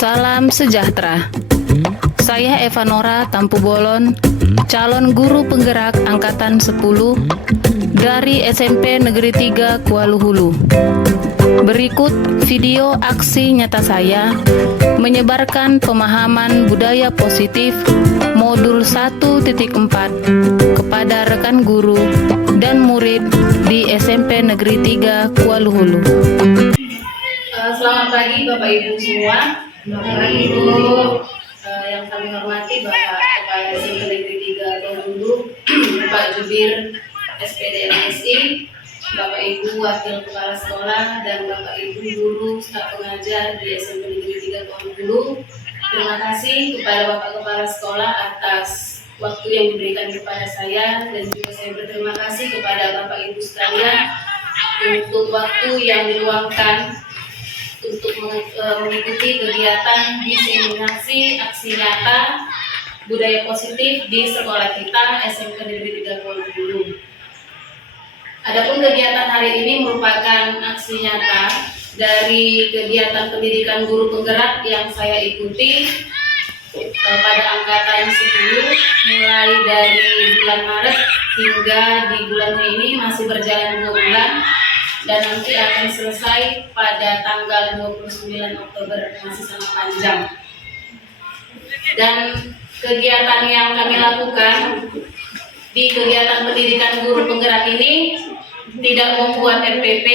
Salam sejahtera. Saya Eva Nora Tampu Bolon, calon guru penggerak angkatan 10 dari SMP Negeri 3 Kuala Hulu. Berikut video aksi nyata saya menyebarkan pemahaman budaya positif modul 1.4 kepada rekan guru dan murid di SMP Negeri 3 Kuala Hulu. Selamat pagi Bapak Ibu semua. Bapak Ibu yang kami hormati, Bapak Kepala SMP Negeri 3 Kuala Hulu, Pak Jubir SPD MSI, Bapak Ibu Wakil Kepala Sekolah, dan Bapak Ibu Guru staf pengajar di SMP Negeri 3 Kuala Hulu. Terima kasih kepada Bapak Kepala Sekolah atas waktu yang diberikan kepada saya, dan juga saya berterima kasih kepada Bapak Ibu sekalian untuk waktu yang diluangkan untuk mengikuti kegiatan diseminasi aksi nyata budaya positif di sekolah kita SMP Negeri 3 Kuala Hulu. Adapun kegiatan hari ini merupakan aksi nyata dari kegiatan pendidikan guru penggerak yang saya ikuti pada angkatan 10 mulai dari bulan Maret hingga di bulan Mei ini, masih berjalan 2 bulan. Dan nanti akan selesai pada tanggal 29 Oktober, masih sangat panjang. Dan kegiatan yang kami lakukan di kegiatan pendidikan guru penggerak ini tidak membuat MPP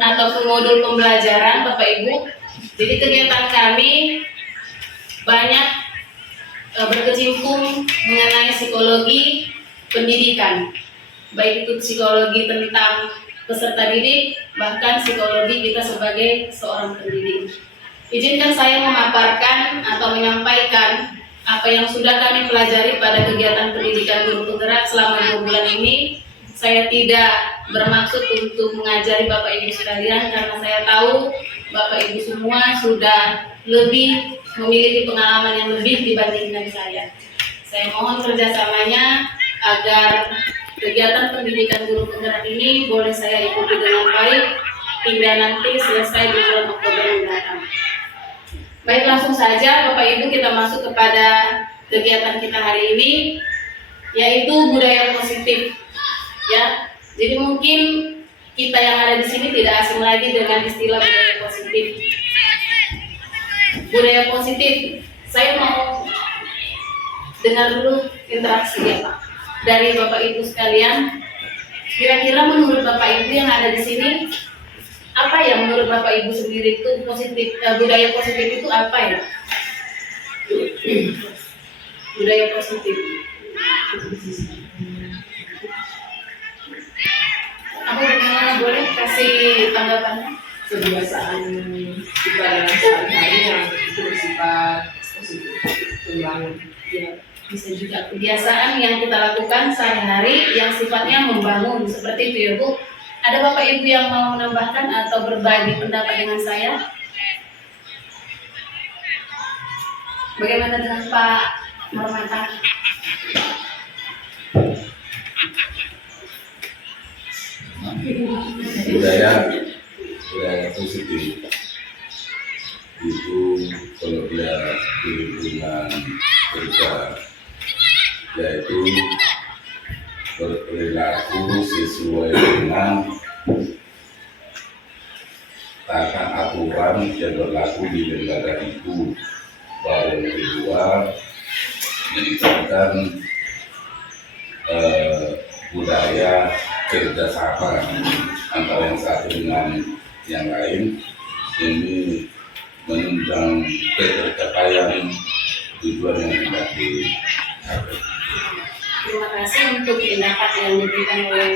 atau modul pembelajaran, Bapak Ibu. Jadi kegiatan kami banyak berkecimpung mengenai psikologi pendidikan, baik itu psikologi tentang peserta didik, bahkan psikologi kita sebagai seorang pendidik. Izinkan saya memaparkan atau menyampaikan apa yang sudah kami pelajari pada kegiatan pendidikan guru penggerak selama 2 bulan ini. Saya tidak bermaksud untuk mengajari Bapak Ibu sekalian, karena saya tahu Bapak Ibu semua sudah lebih memiliki pengalaman yang lebih dibandingkan saya. Saya mohon kerjasamanya agar kegiatan pendidikan guru penggerak ini boleh saya ikuti dengan baik hingga nanti selesai di bulan Oktober mendatang. Baik, langsung saja Bapak Ibu kita masuk kepada kegiatan kita hari ini, yaitu budaya positif. Ya, jadi mungkin kita yang ada di sini tidak asing lagi dengan istilah budaya positif. Budaya positif, saya mau dengar dulu interaksi ya Pak dari Bapak Ibu sekalian. Kira-kira menurut Bapak Ibu yang ada di sini, apa yang menurut Bapak Ibu sendiri itu positif, budaya positif itu apa ya? Budaya positif. Apa bagaimana, boleh kasih tanggapannya? Kebiasaan kita dalam sehari-hari yang itu bersifat positif, ulang. Ya, bisa juga kebiasaan yang kita lakukan sehari-hari yang sifatnya membangun, seperti itu ya Bu. Ada Bapak Ibu yang mau menambahkan atau berbagi pendapat dengan saya? Bagaimana dengan Pak Marmata? budaya positif itu kalau dia di lingkungan kerja, yaitu berperilaku sesuai dengan tata aturan yang berlaku di negara itu. Baru yang kedua, meningkatkan budaya kerjasama antara yang satu dengan yang lain, ini menunjang tercapaian tujuan yang tidak dicapai. Terima kasih untuk pendapat yang diberikan oleh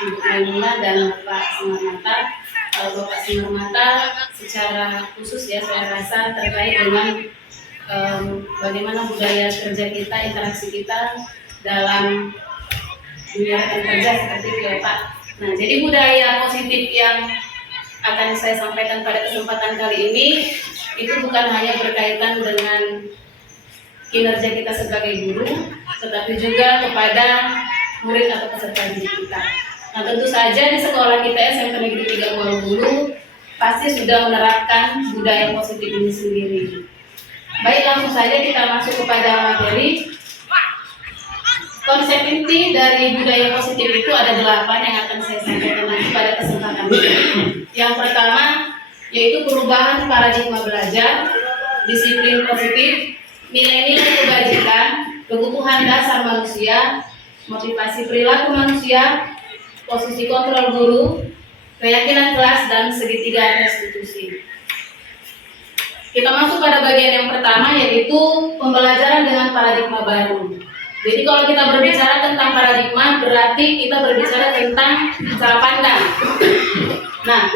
Ibu Maimunah dan Bapak Simarmata. Kalau Bapak Simarmata secara khusus ya, saya rasa terkait dengan bagaimana budaya kerja kita, interaksi kita dalam dunia rekan kerja seperti itu ya Pak. Nah, jadi budaya positif yang akan saya sampaikan pada kesempatan kali ini itu bukan hanya berkaitan dengan kinerja kita sebagai guru, tetapi juga kepada murid atau peserta didik kita. Nah, tentu saja di sekolah kita SMP Negeri 3 Kuala Hulu pasti sudah menerapkan budaya positif ini sendiri. Baik, langsung saja kita masuk kepada materi. Konsep inti dari budaya positif itu ada 8 yang akan saya sampaikan nanti pada kesempatan ini. Yang pertama yaitu perubahan paradigma belajar, disiplin positif, nilai-nilai kebajikan, kebutuhan dasar manusia, motivasi perilaku manusia, posisi kontrol guru, keyakinan kelas, dan segitiga restitusi. Kita masuk pada bagian yang pertama yaitu pembelajaran dengan paradigma baru. Jadi kalau kita berbicara tentang paradigma berarti kita berbicara tentang cara pandang. Nah,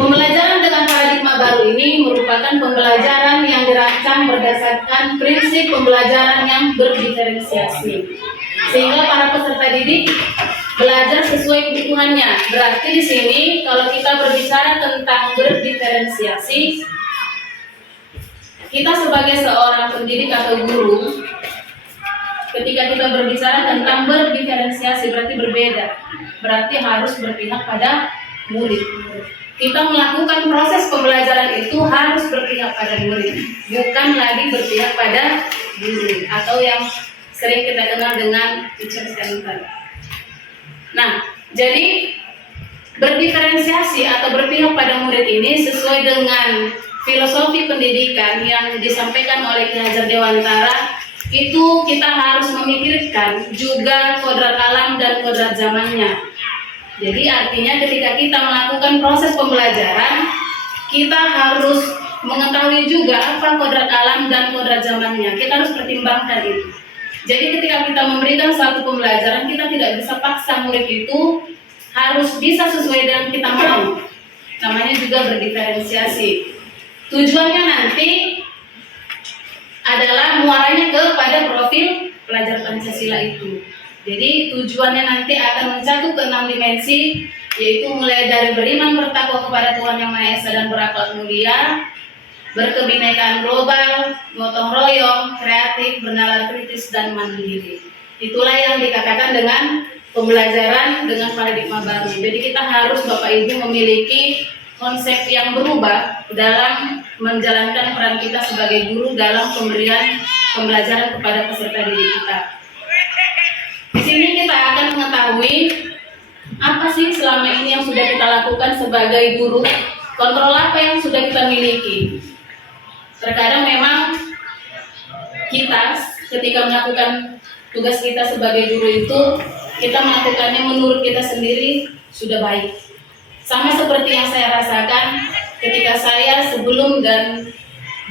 pembelajaran dengan paradigma baru ini merupakan pembelajaran yang dirancang berdasarkan prinsip pembelajaran yang berdiferensiasi. Sehingga para peserta didik belajar sesuai kebutuhannya. Berarti di sini kalau kita berbicara tentang berdiferensiasi, kita sebagai seorang pendidik atau guru, ketika kita berbicara tentang berdiferensiasi berarti berbeda, berarti harus berpihak pada murid. Kita melakukan proses pembelajaran itu harus berpihak pada murid, bukan lagi berpihak pada guru atau yang sering kita kenal dengan teacher center. Nah, jadi berdiferensiasi atau berpihak pada murid ini sesuai dengan filosofi pendidikan yang disampaikan oleh Ki Hajar Dewantara. Itu kita harus memikirkan juga kodrat alam dan kodrat zamannya. Jadi artinya ketika kita melakukan proses pembelajaran, kita harus mengetahui juga apa kodrat alam dan kodrat zamannya. Kita harus pertimbangkan itu. Jadi ketika kita memberikan suatu pembelajaran, kita tidak bisa paksa murid itu harus bisa sesuai dengan kita mau. Namanya juga berdiferensiasi. Tujuannya nanti adalah muaranya kepada profil pelajar Pancasila itu. Jadi tujuannya nanti akan mencakup ke 6 dimensi, yaitu mulai dari beriman bertakwa kepada Tuhan Yang Maha Esa dan berakhlak mulia, berkebinekaan global, gotong royong, kreatif, bernalar kritis, dan mandiri. Itulah yang dikatakan dengan pembelajaran dengan paradigma baru. Jadi kita harus Bapak Ibu memiliki konsep yang berubah dalam menjalankan peran kita sebagai guru dalam pemberian pembelajaran kepada peserta didik kita. Di sini kita akan mengetahui apa sih selama ini yang sudah kita lakukan sebagai guru, kontrol apa yang sudah kita miliki. Terkadang memang kita ketika melakukan tugas kita sebagai guru itu, kita melakukannya menurut kita sendiri sudah baik. Sama seperti yang saya rasakan ketika saya sebelum dan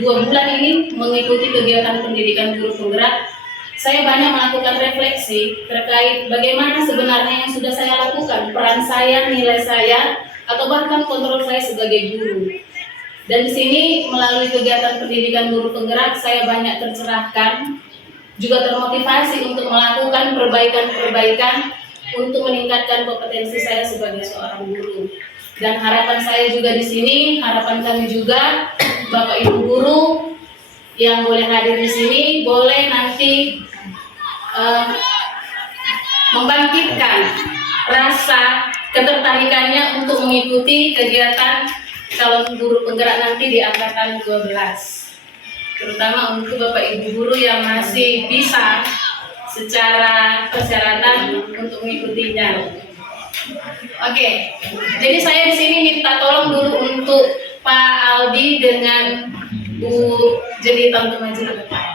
2 bulan ini mengikuti kegiatan pendidikan guru penggerak, saya banyak melakukan refleksi terkait bagaimana sebenarnya yang sudah saya lakukan, peran saya, nilai saya, atau bahkan kontrol saya sebagai guru. Dan di sini melalui kegiatan pendidikan guru penggerak, saya banyak tercerahkan, juga termotivasi untuk melakukan perbaikan-perbaikan untuk meningkatkan kompetensi saya sebagai seorang guru. Dan harapan saya juga di sini, harapan kami juga Bapak Ibu guru yang boleh hadir di sini boleh nanti membangkitkan rasa ketertarikannya untuk mengikuti kegiatan calon guru penggerak nanti di angkatan 12. Terutama untuk Bapak Ibu guru yang masih bisa secara persyaratan untuk mengikutinya. Oke, jadi saya di sini minta tolong dulu untuk Pak Aldi dengan Bu Jelita untuk maju ke depan.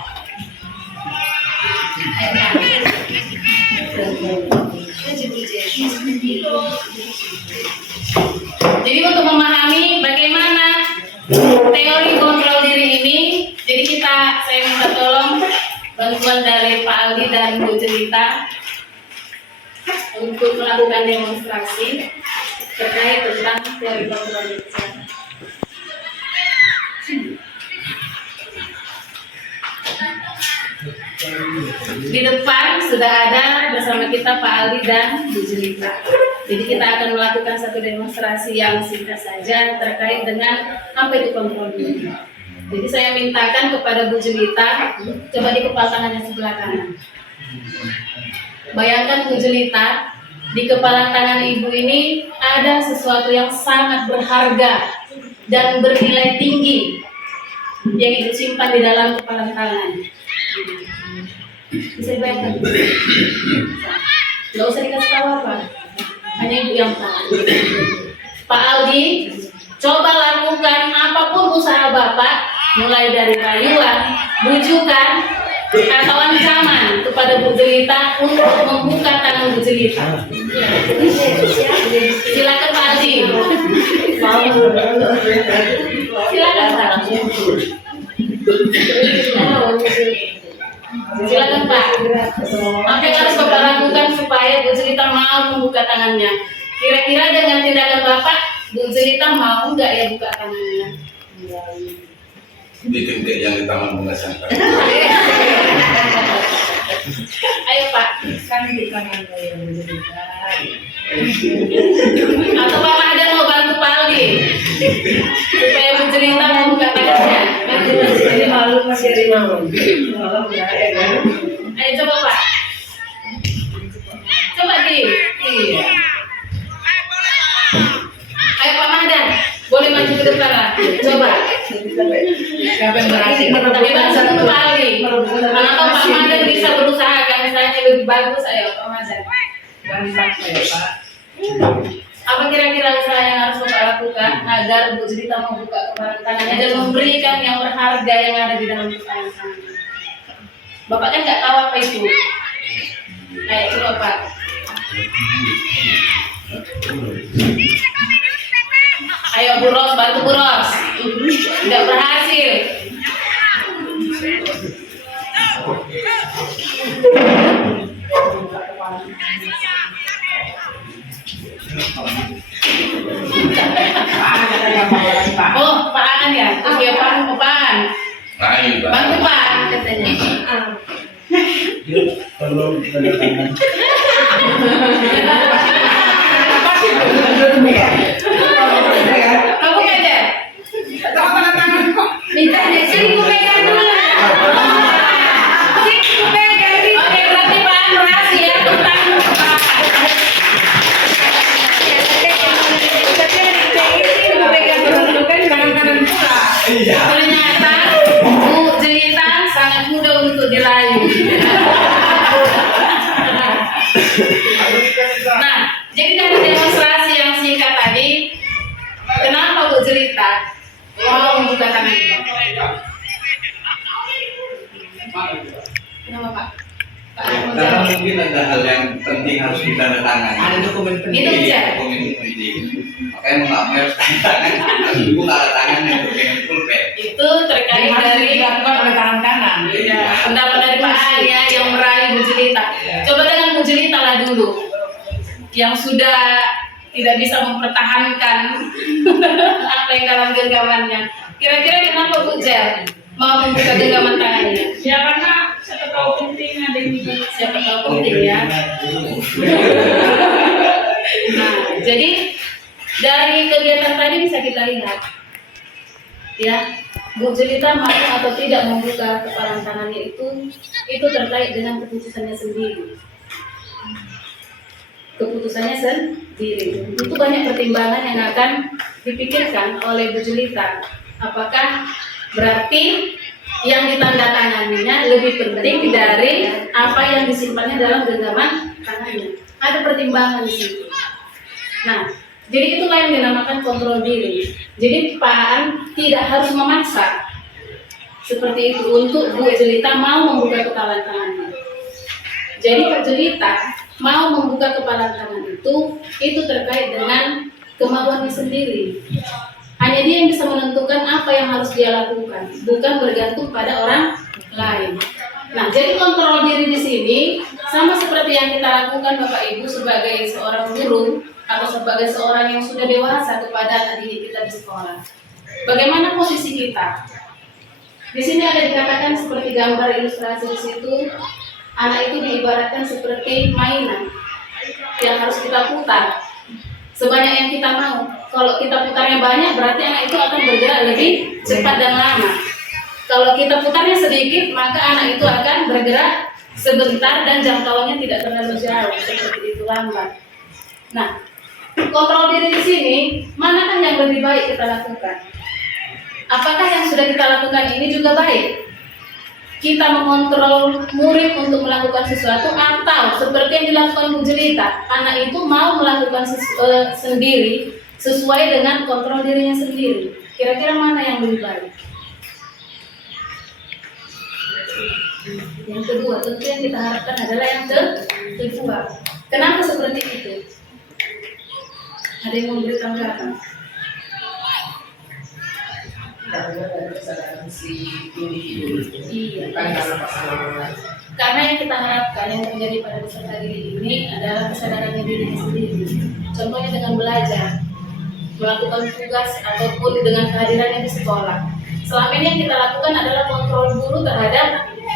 Jadi untuk memahami bagaimana teori kontrol diri ini, jadi saya minta tolong bantuan dari Pak Aldi dan Bu Jelita untuk melakukan demonstrasi terkait tentang teori kontrol diri. Di depan sudah ada bersama kita Pak Aldi dan Bu Jelita. Jadi kita akan melakukan satu demonstrasi yang singkat saja terkait dengan apa itu kontrol diri. Jadi saya mintakan kepada Bu Jelita, coba di kepala tangannya sebelah kanan. Bayangkan Bu Jelita, di kepala tangan Ibu ini ada sesuatu yang sangat berharga dan bernilai tinggi. yang itu simpan di dalam kepalan tangan. Bisa bayangkan? Nggak usah dikasih tahu apa, hanya ibu yang tahu. Pak Aldi, coba lakukan apapun usaha Bapak, mulai dari rayuan, bujukan, atau ancaman kepada Bu Jelita untuk membuka tangan Bu Jelita. Silakan Pak Aldi. Silakan Pak. Silakan Pak. Apa yang harus Bapak lakukan supaya Bu Jelita mau membuka tangannya? Kira-kira dengan tindakan Bapak, Bu Jelita mau nggak ya buka tangannya? Bikin kayak yang di Taman Bunga Sangka. Ayo Pak. Kan di tangan saya menjadikan. Atau Pak Mahdan mau bantu Pak Aldi supaya Bu Jelita membuka tangannya. Jadi malu masih ada malu. Malu ya kan? Ayo coba Pak. Coba Di. Iya. Ayo Pak Mahdan, boleh maju ke depan lah. Coba. Siapa yang berhasil? Tapi bantu dulu Pak Aldi. Atau Pak Mahdan bisa berusaha kan misalnya lebih bagus. Ayo Pak Mahdan. Dan paksa ya Pak. Apa kira-kira usaha yang harus Bapak lakukan agar Bu Jelita membuka kepalan tangannya dan memberikan yang berharga yang ada di dalam kepalan tangannya? Bapak kan nggak tahu apa itu. Ayo coba Pak. Ayo Bu Ros, bantu Bu Ros. Nggak berhasil. Oh, Pak Aan ya? Iya Pak, Pak. Ayo, Pak. Bantu Pak katanya. Perlu tanda tangan. Kamu aja. Minta deh, sini ku pegang dulu. Sini ku pegang. Oke, berarti Pak Aan berhasil ya tentang ternyata Bu Jelita sangat mudah untuk dirayu. Nah, jadi dari demonstrasi yang singkat tadi, kenapa Bu Jelita mau membuka tangannya? Kenapa Pak? Pak mau Karena jawab. mungkin ada hal yang penting harus ditandatangani. Ada dokumen Itu penting. bisa. Dokumen penting. Makanya mau nggak mau harus tanda tangan. Ibu tanda tangan yang dengan pulpen. Itu terkait Yang harus dari dilakukan oleh tangan kanan. ya, pendapat dari Pak Aan ya yang meraih Bu Jelita. Ya. Coba dengan Bu Jelita lah dulu, yang sudah tidak bisa mempertahankan apa yang dalam genggamannya. Kira-kira kenapa Bu Jel mau membuka genggaman tangannya? Ya karena siapa tahu penting ada ini. Siapa tahu penting ya. Nah, jadi dari kegiatan tadi bisa kita lihat, ya, Bu Jelita mau atau tidak membuka kepalan tangannya itu terkait dengan keputusannya sendiri. Keputusannya sendiri. Itu banyak pertimbangan yang akan dipikirkan oleh Bu Jelita. Apakah berarti yang ditandatanganinya lebih penting dari apa yang disimpannya dalam genggaman tangannya? Ada pertimbangan di situ. Nah, jadi itulah yang dinamakan kontrol diri. Jadi Pak Aan tidak harus memaksa seperti itu untuk Bu Jelita mau membuka kepalan tangannya. Jadi Bu Jelita mau membuka kepalan tangan itu terkait dengan kemauannya sendiri. Hanya dia yang bisa menentukan apa yang harus dia lakukan, bukan bergantung pada orang lain. Nah, jadi kontrol diri di sini sama seperti yang kita lakukan Bapak Ibu sebagai seorang guru atau sebagai seorang yang sudah dewasa kepada anak didik kita di sekolah. Bagaimana posisi kita? Di sini ada dikatakan seperti gambar ilustrasi di situ, anak itu diibaratkan seperti mainan yang harus kita putar sebanyak yang kita mau. Kalau kita putarnya banyak, berarti anak itu akan bergerak lebih cepat dan lama. Kalau kita putarnya sedikit, maka anak itu akan bergerak sebentar dan jangkauannya tidak terlalu jauh, seperti itu lambat. Nah, kontrol diri di sini, manakah yang lebih baik kita lakukan? Apakah yang sudah kita lakukan ini juga baik? Kita mengontrol murid untuk melakukan sesuatu, atau seperti yang dilakukan Bu Jelita, anak itu mau melakukan sendiri sesuai dengan kontrol dirinya sendiri. Kira-kira mana yang lebih baik? Yang kedua, tentu yang kita harapkan adalah yang kedua. Kenapa seperti itu? Ada yang memberi tanggapan? Karena ada kesadaran si individu. Iya. Bukan karena pasangan. Karena yang kita harapkan yang terjadi pada peserta didik ini adalah kesadaran dirinya sendiri. Contohnya dengan belajar, melakukan tugas ataupun dengan kehadirannya di sekolah. Selama ini yang kita lakukan adalah kontrol guru terhadap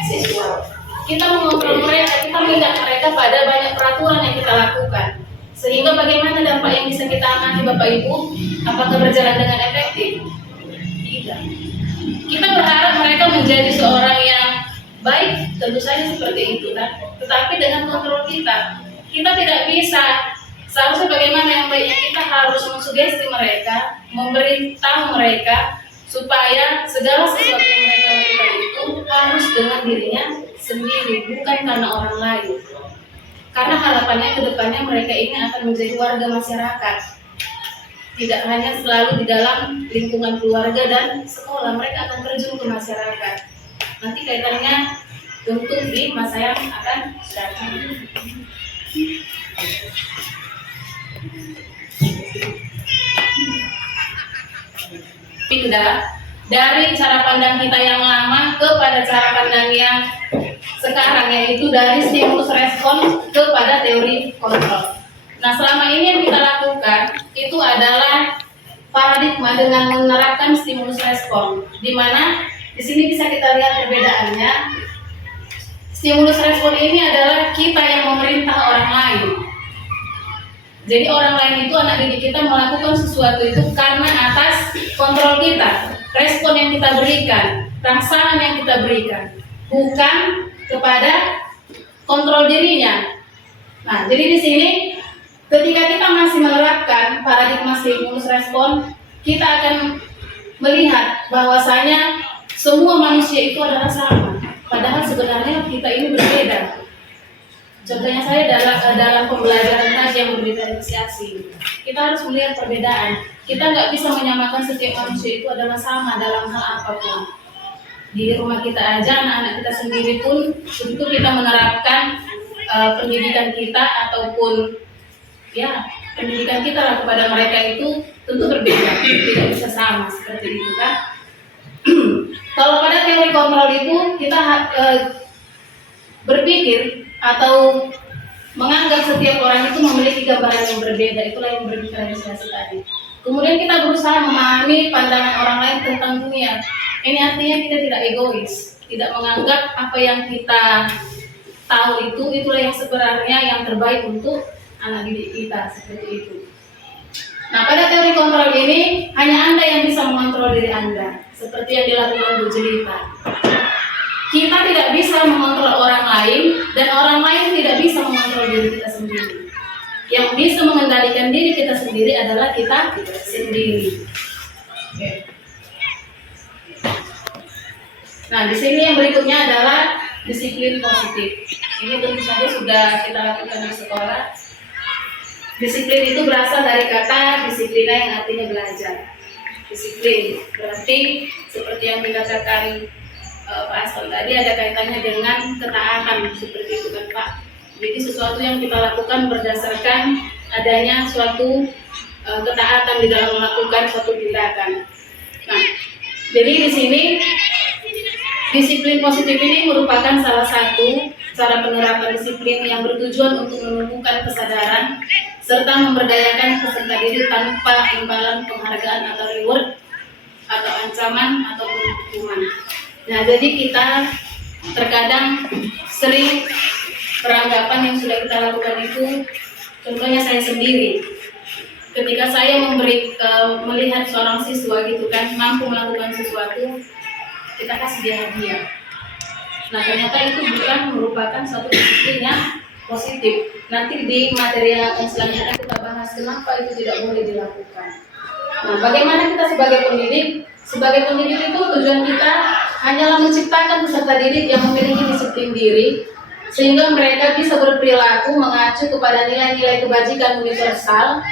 siswa. Kita mengontrol mereka, kita mengingat mereka pada banyak peraturan yang kita lakukan. Sehingga bagaimana dampak yang bisa kita amati Bapak Ibu? Apakah berjalan dengan efektif? Tidak. Kita berharap mereka menjadi seorang yang baik, tentu saja seperti itu kan. Tetapi dengan kontrol kita tidak bisa. Seharusnya bagaimana yang baiknya kita harus mensugesti mereka, memberitahu mereka supaya segala sesuatu yang mereka lakukan itu harus dengan dirinya sendiri, bukan karena orang lain. Karena harapannya ke depannya mereka ini akan menjadi warga masyarakat. Tidak hanya selalu di dalam lingkungan keluarga dan sekolah, mereka akan terjun ke masyarakat. Nanti kaitannya untuk di masa yang akan datang. Pindah dari cara pandang kita yang lama kepada cara pandang yang sekarang, yaitu dari stimulus respon kepada teori kontrol. Nah, selama ini yang kita lakukan itu adalah paradigma dengan menerapkan stimulus respon, di mana di sini bisa kita lihat perbedaannya. Stimulus respon ini adalah kita yang memerintah orang lain. Jadi orang lain itu, anak didik kita melakukan sesuatu itu karena atas kontrol kita, respon yang kita berikan, rangsangan yang kita berikan, bukan kepada kontrol dirinya. Nah, jadi di sini ketika kita masih menerapkan paradigma stimulus respon, kita akan melihat bahwasanya semua manusia itu adalah sama, padahal sebenarnya kita ini berbeda. Contohnya saya dalam pembelajaran tadi yang berdiferensiasi, kita harus melihat perbedaan. Kita nggak bisa menyamakan setiap manusia itu adalah sama dalam hal apapun. Di rumah kita aja, anak-anak kita sendiri pun tentu kita menerapkan pendidikan kita ataupun ya pendidikan kita lah kepada mereka itu tentu berbeda, tidak bisa sama seperti itu kan. Kalau pada teori kontrol itu kita berpikir atau menganggap setiap orang itu memiliki gambaran yang berbeda, itulah yang berdiferensiasi tadi. Kemudian kita berusaha memahami pandangan orang lain tentang dunia. Ini artinya kita tidak egois, tidak menganggap apa yang kita tahu itulah yang sebenarnya yang terbaik untuk anak didik kita, seperti itu. Nah, pada teori kontrol ini hanya Anda yang bisa mengontrol diri Anda, seperti yang dilakukan Bu Jelita. Kita tidak bisa mengontrol orang lain, dan orang lain tidak bisa mengontrol diri kita sendiri. Yang bisa mengendalikan diri kita sendiri adalah kita sendiri. Oke. Nah, di sini yang berikutnya adalah disiplin positif. Ini tentu saja sudah kita lakukan di sekolah. Disiplin itu berasal dari kata disiplina yang artinya belajar. Disiplin berarti seperti yang dikatakan Pak Aston tadi, ada kaitannya dengan ketaatan, seperti itu kan Pak. Jadi sesuatu yang kita lakukan berdasarkan adanya suatu ketaatan di dalam melakukan suatu tindakan. Nah, jadi di sini disiplin positif ini merupakan salah satu cara penerapan disiplin yang bertujuan untuk menumbuhkan kesadaran serta memberdayakan peserta didik tanpa imbalan penghargaan atau reward atau ancaman ataupun hukuman. Nah, jadi kita terkadang sering peranggapan yang sudah kita lakukan itu, contohnya saya sendiri, ketika saya melihat seorang siswa gitu kan mampu melakukan sesuatu, kita kasih dia hadiah. Nah, ternyata itu bukan merupakan suatu disiplin yang positif. Nanti di materi yang akan selanjutnya kita bahas kenapa itu tidak boleh dilakukan. Nah, bagaimana kita sebagai pendidik Sebagai pendidik itu tujuan kita hanyalah menciptakan peserta didik yang memiliki disiplin diri sehingga mereka bisa berperilaku mengacu kepada nilai-nilai kebajikan universal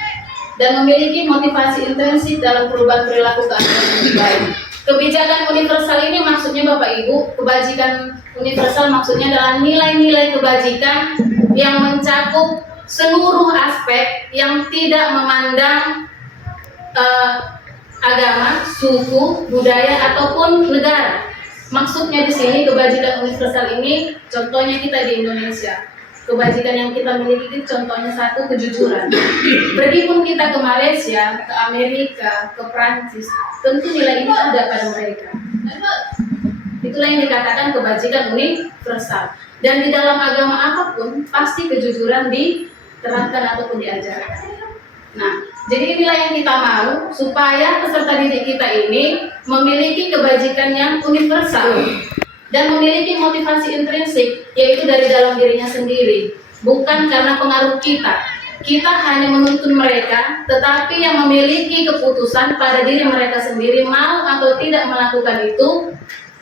dan memiliki motivasi intrinsik dalam perubahan perilaku ke arah yang lebih baik. Kebijakan universal ini maksudnya Bapak Ibu, kebajikan universal maksudnya adalah nilai-nilai kebajikan yang mencakup seluruh aspek yang tidak memandang agama, suku, budaya ataupun negara. Maksudnya di sini kebajikan universal ini contohnya kita di Indonesia. Kebajikan yang kita miliki itu contohnya satu, kejujuran. Pergi pun kita ke Malaysia, ke Amerika, ke Prancis, tentu nilai ini ada pada mereka. Itulah yang dikatakan kebajikan universal. Dan di dalam agama apapun pasti kejujuran diterapkan ataupun diajarkan. Nah, jadi inilah yang kita mau supaya peserta didik kita ini memiliki kebajikan yang universal dan memiliki motivasi intrinsik, yaitu dari dalam dirinya sendiri, bukan karena pengaruh kita. Kita hanya menuntun mereka, tetapi yang memiliki keputusan pada diri mereka sendiri mau atau tidak melakukan itu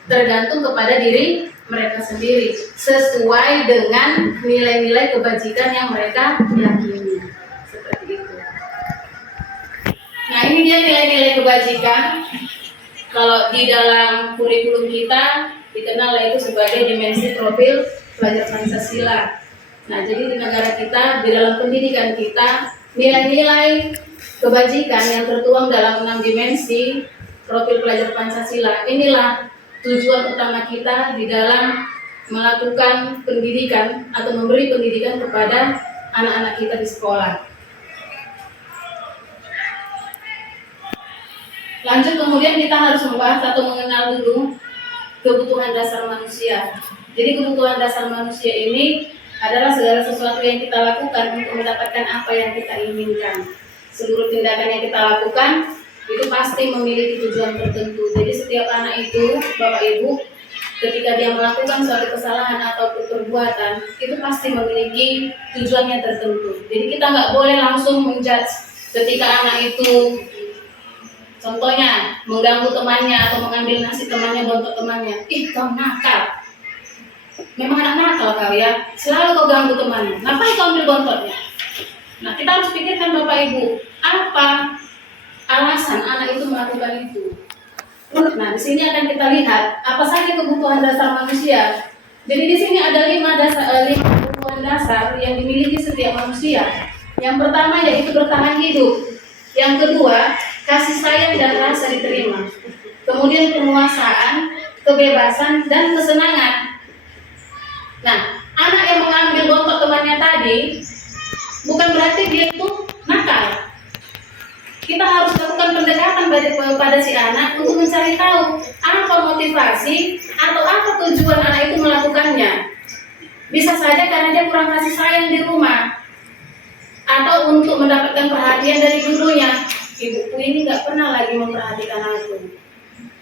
tergantung kepada diri mereka sendiri, sesuai dengan nilai-nilai kebajikan yang mereka yakini. Seperti itu. Nah, ini dia nilai-nilai kebajikan. Kalau di dalam kurikulum kita dikenal yaitu sebagai dimensi profil pelajar Pancasila. Nah, jadi di negara kita, di dalam pendidikan kita, nilai-nilai kebajikan yang tertuang dalam 6 dimensi profil pelajar Pancasila inilah tujuan utama kita di dalam melakukan pendidikan atau memberi pendidikan kepada anak-anak kita di sekolah. Lanjut, kemudian kita harus membahas atau mengenal dulu kebutuhan dasar manusia. Jadi kebutuhan dasar manusia ini adalah segala sesuatu yang kita lakukan untuk mendapatkan apa yang kita inginkan. Seluruh tindakan yang kita lakukan itu pasti memiliki tujuan tertentu. Jadi setiap anak itu, Bapak Ibu, ketika dia melakukan suatu kesalahan atau perbuatan, itu pasti memiliki tujuannya tertentu. Jadi kita nggak boleh langsung menjudge ketika anak itu contohnya mengganggu temannya atau mengambil nasi temannya, bontot temannya. Ih, kau nakal. Memang anak nakal kau ya. Selalu kau ganggu temanmu. Ngapain kau ambil bontotnya? Nah, kita harus pikirkan Bapak Ibu, apa alasan anak itu melakukan itu? Nah, di sini akan kita lihat apa saja kebutuhan dasar manusia. Jadi di sini ada 5 kebutuhan dasar yang dimiliki setiap manusia. Yang pertama yaitu bertahan hidup. Yang kedua, kasih sayang dan rasa diterima. Kemudian penguasaan, kebebasan, dan kesenangan. Nah, anak yang mengambil bontot temannya tadi bukan berarti dia itu nakal. Kita harus lakukan pendekatan pada si anak untuk mencari tahu apa motivasi atau apa tujuan anak itu melakukannya. Bisa saja karena dia kurang kasih sayang di rumah, atau untuk mendapatkan perhatian dari gurunya. Ibuku ini nggak pernah lagi memperhatikan aku.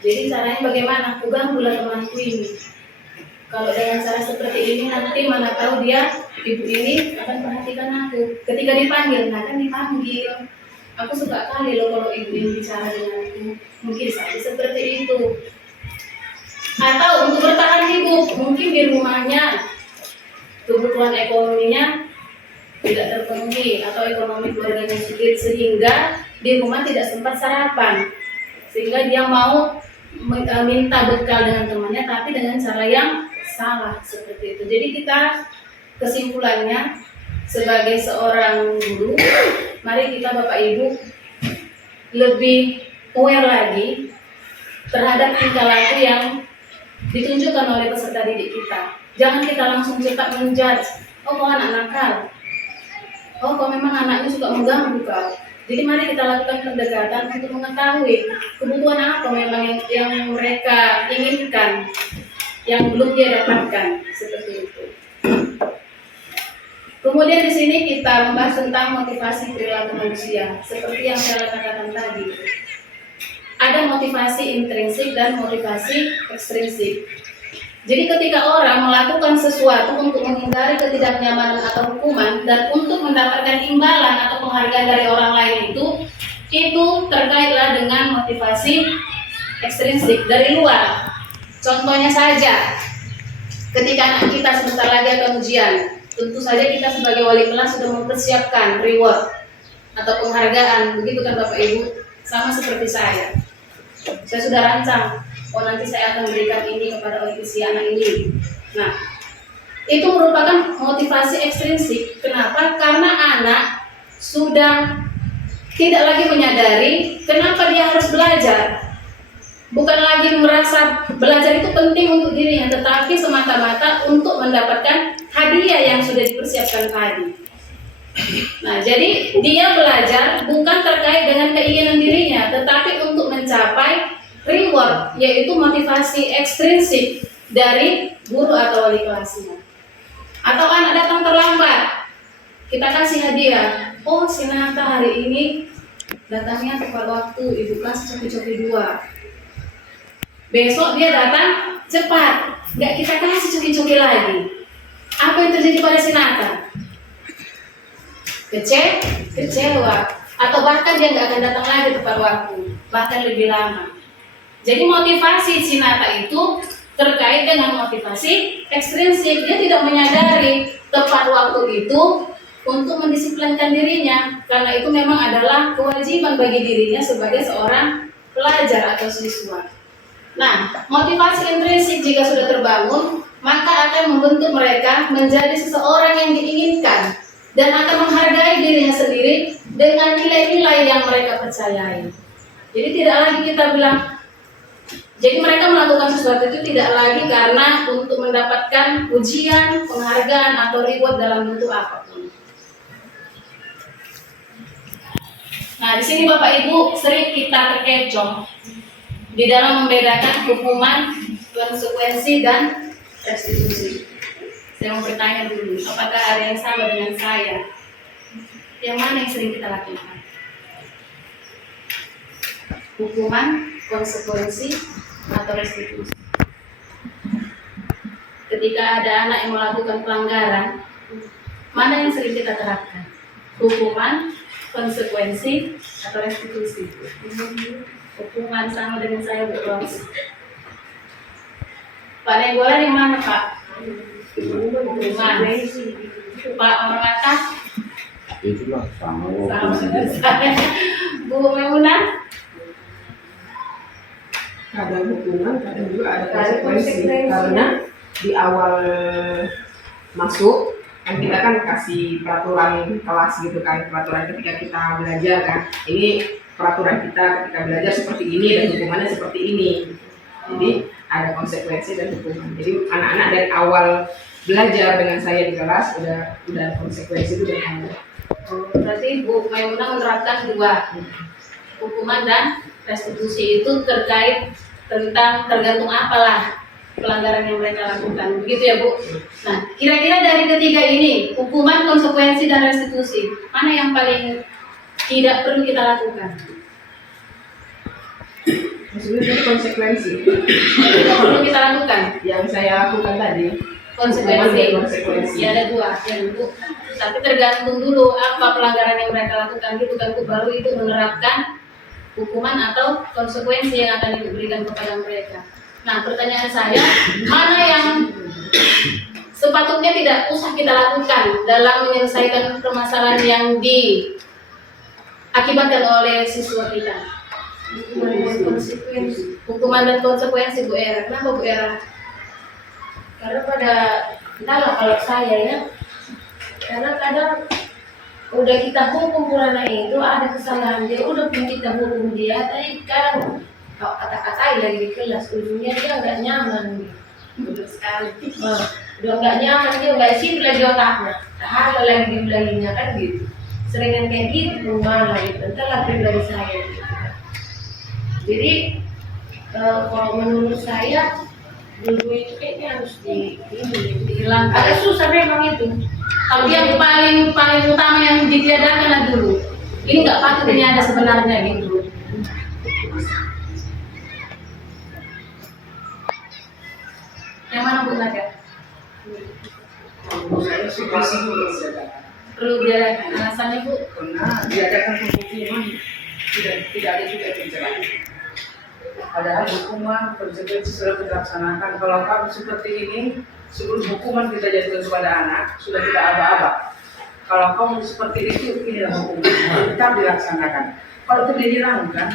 Jadi caranya bagaimana? Aku ganggulah temanku ini. Kalau dengan cara seperti ini nanti mana tahu dia, ibu ini akan perhatikan aku. Ketika dipanggil, nah kan dipanggil. Aku suka kali loh kalau ibu ini bicara denganku. Mungkin saja seperti itu. Atau untuk bertahan hidup, mungkin di rumahnya kebutuhan ekonominya tidak terpenuhi atau ekonomi keluarganya sulit sehingga di rumah tidak sempat sarapan, sehingga dia mau minta bekal dengan temannya tapi dengan cara yang salah seperti itu. Jadi kita kesimpulannya sebagai seorang guru, mari kita Bapak Ibu lebih aware lagi terhadap tingkah laku yang ditunjukkan oleh peserta didik kita. Jangan kita langsung cepat menjudge, oh kok anak nakal, oh kok memang anaknya suka mengganggu kau. Jadi mari kita lakukan pendekatan untuk mengetahui kebutuhan apa memang yang mereka inginkan, yang belum dia dapatkan, seperti itu. Kemudian di sini kita membahas tentang motivasi perilaku manusia, seperti yang saya katakan tadi. Ada motivasi intrinsik dan motivasi ekstrinsik. Jadi ketika orang melakukan sesuatu untuk menghindari ketidaknyamanan atau hukuman dan untuk mendapatkan imbalan atau penghargaan dari orang lain itu terkaitlah dengan motivasi ekstrinsik dari luar. Contohnya saja, ketika anak kita sebentar lagi akan ujian, tentu saja kita sebagai wali kelas sudah mempersiapkan reward atau penghargaan, begitu kan Bapak Ibu? Sama seperti saya sudah rancang, oh nanti saya akan berikan ini kepada si anak ini. Nah, itu merupakan motivasi ekstrinsik. Kenapa? Karena anak sudah tidak lagi menyadari kenapa dia harus belajar. Bukan lagi merasa belajar itu penting untuk dirinya, tetapi semata-mata untuk mendapatkan hadiah yang sudah dipersiapkan tadi. Nah, jadi dia belajar bukan terkait dengan keinginan dirinya, tetapi untuk mencapai reward, yaitu motivasi ekstrinsik dari guru atau wali kelasnya. Atau anak datang terlambat, kita kasih hadiah. Oh, si Nata hari ini datangnya tepat waktu, ibu kelas coki-coki 2. Besok dia datang cepat, nggak kita kasih coki-coki lagi. Apa yang terjadi pada si Nata? Kecewa, atau bahkan dia nggak akan datang lagi tepat waktu, bahkan lebih lama. Jadi motivasi si Nata itu terkait dengan motivasi ekstrinsik. Dia tidak menyadari tepat waktu itu untuk mendisiplinkan dirinya, karena itu memang adalah kewajiban bagi dirinya sebagai seorang pelajar atau siswa. Nah, motivasi intrinsik jika sudah terbangun, maka akan membentuk mereka menjadi seseorang yang diinginkan dan akan menghargai dirinya sendiri dengan nilai-nilai yang mereka percayai. Jadi tidak lagi kita bilang, jadi mereka melakukan sesuatu itu tidak lagi karena untuk mendapatkan ujian, penghargaan atau reward dalam bentuk apapun. Nah, di sini Bapak Ibu sering kita terkecoh di dalam membedakan hukuman, konsekuensi, dan restitusi. Saya mau bertanya dulu, apakah ada yang sama dengan saya? Yang mana yang sering kita lakukan? Hukuman, konsekuensi, atau restitusi? Ketika ada anak yang melakukan pelanggaran, mana yang sering kita terapkan? Hukuman, konsekuensi, atau restitusi? Hukuman sama dengan saya, Bu Ros. Pak Nenggolan yang mana, Pak? Hukuman. Pak orang atas? Itulah sama Sama saya. Bu Memunah? Ada hukuman, kadang juga ada konsekuensi. Karena di awal masuk kan kita kan kasih peraturan kelas gitu kan, peraturan ketika kita belajar kan. Ini peraturan kita ketika belajar seperti ini dan hukumannya seperti ini. Jadi ada konsekuensi dan hukuman. Jadi anak-anak dari awal belajar dengan saya di kelas udah konsekuensi itu dari awal. Berarti Bu Maimunah menerapkan 2, hukuman dan restitusi. Itu terkait tentang tergantung apalah pelanggaran yang mereka lakukan, begitu ya Bu? Nah, kira-kira dari ketiga ini, hukuman, konsekuensi, dan restitusi, mana yang paling tidak perlu kita lakukan? Maksudnya itu konsekuensi. Tidak perlu kita lakukan. Yang saya lakukan tadi Konsekuensi. Ya ada 2 ya Bu. Tapi tergantung dulu apa pelanggaran yang mereka lakukan, gitu kan Bu, baru itu menerapkan hukuman atau konsekuensi yang akan diberikan kepada mereka. Nah, pertanyaan saya, mana yang sepatutnya tidak usah kita lakukan dalam menyelesaikan permasalahan yang diakibatkan oleh siswa kita? Hukuman dan konsekuensi, Bu Era. Kenapa Bu Era? Karena entahlah kalau saya ya, karena kadang udah kita hukum anak itu ada kesalahan dia, udah pun kita hukum dia, tapi kan kalau kata-katain lagi di kelas ujungnya dia nggak nyaman gitu. Betul sekali. Udah nggak nyaman, dia nggak sip lagi otaknya, hal lagi dibilangnya kan gitu. Seringan kayak gitu malah gitu, entahlah pribadi saya gitu. Jadi kalau menurut saya dulu itu kayaknya harus Dihilangkan. agak susah memang itu. Tapi yang paling utama yang ditiadakan dulu. Ini nggak patut ini ada sebenarnya gitu. Yang mana Bu Nadia? saya situasi dulu Perlu diadakan. Alasannya Bu? karena diadakan hukuman tidak ada juga pencerahan. Padahal hukuman konsekuensi sudah kita laksanakan. Kalau kamu seperti ini, sebelum hukuman kita jatuhkan kepada anak, sudah tidak aba-aba. Kalau kamu seperti itu, inilah hukuman. Tetap dilaksanakan. Kalau itu dihilangkan,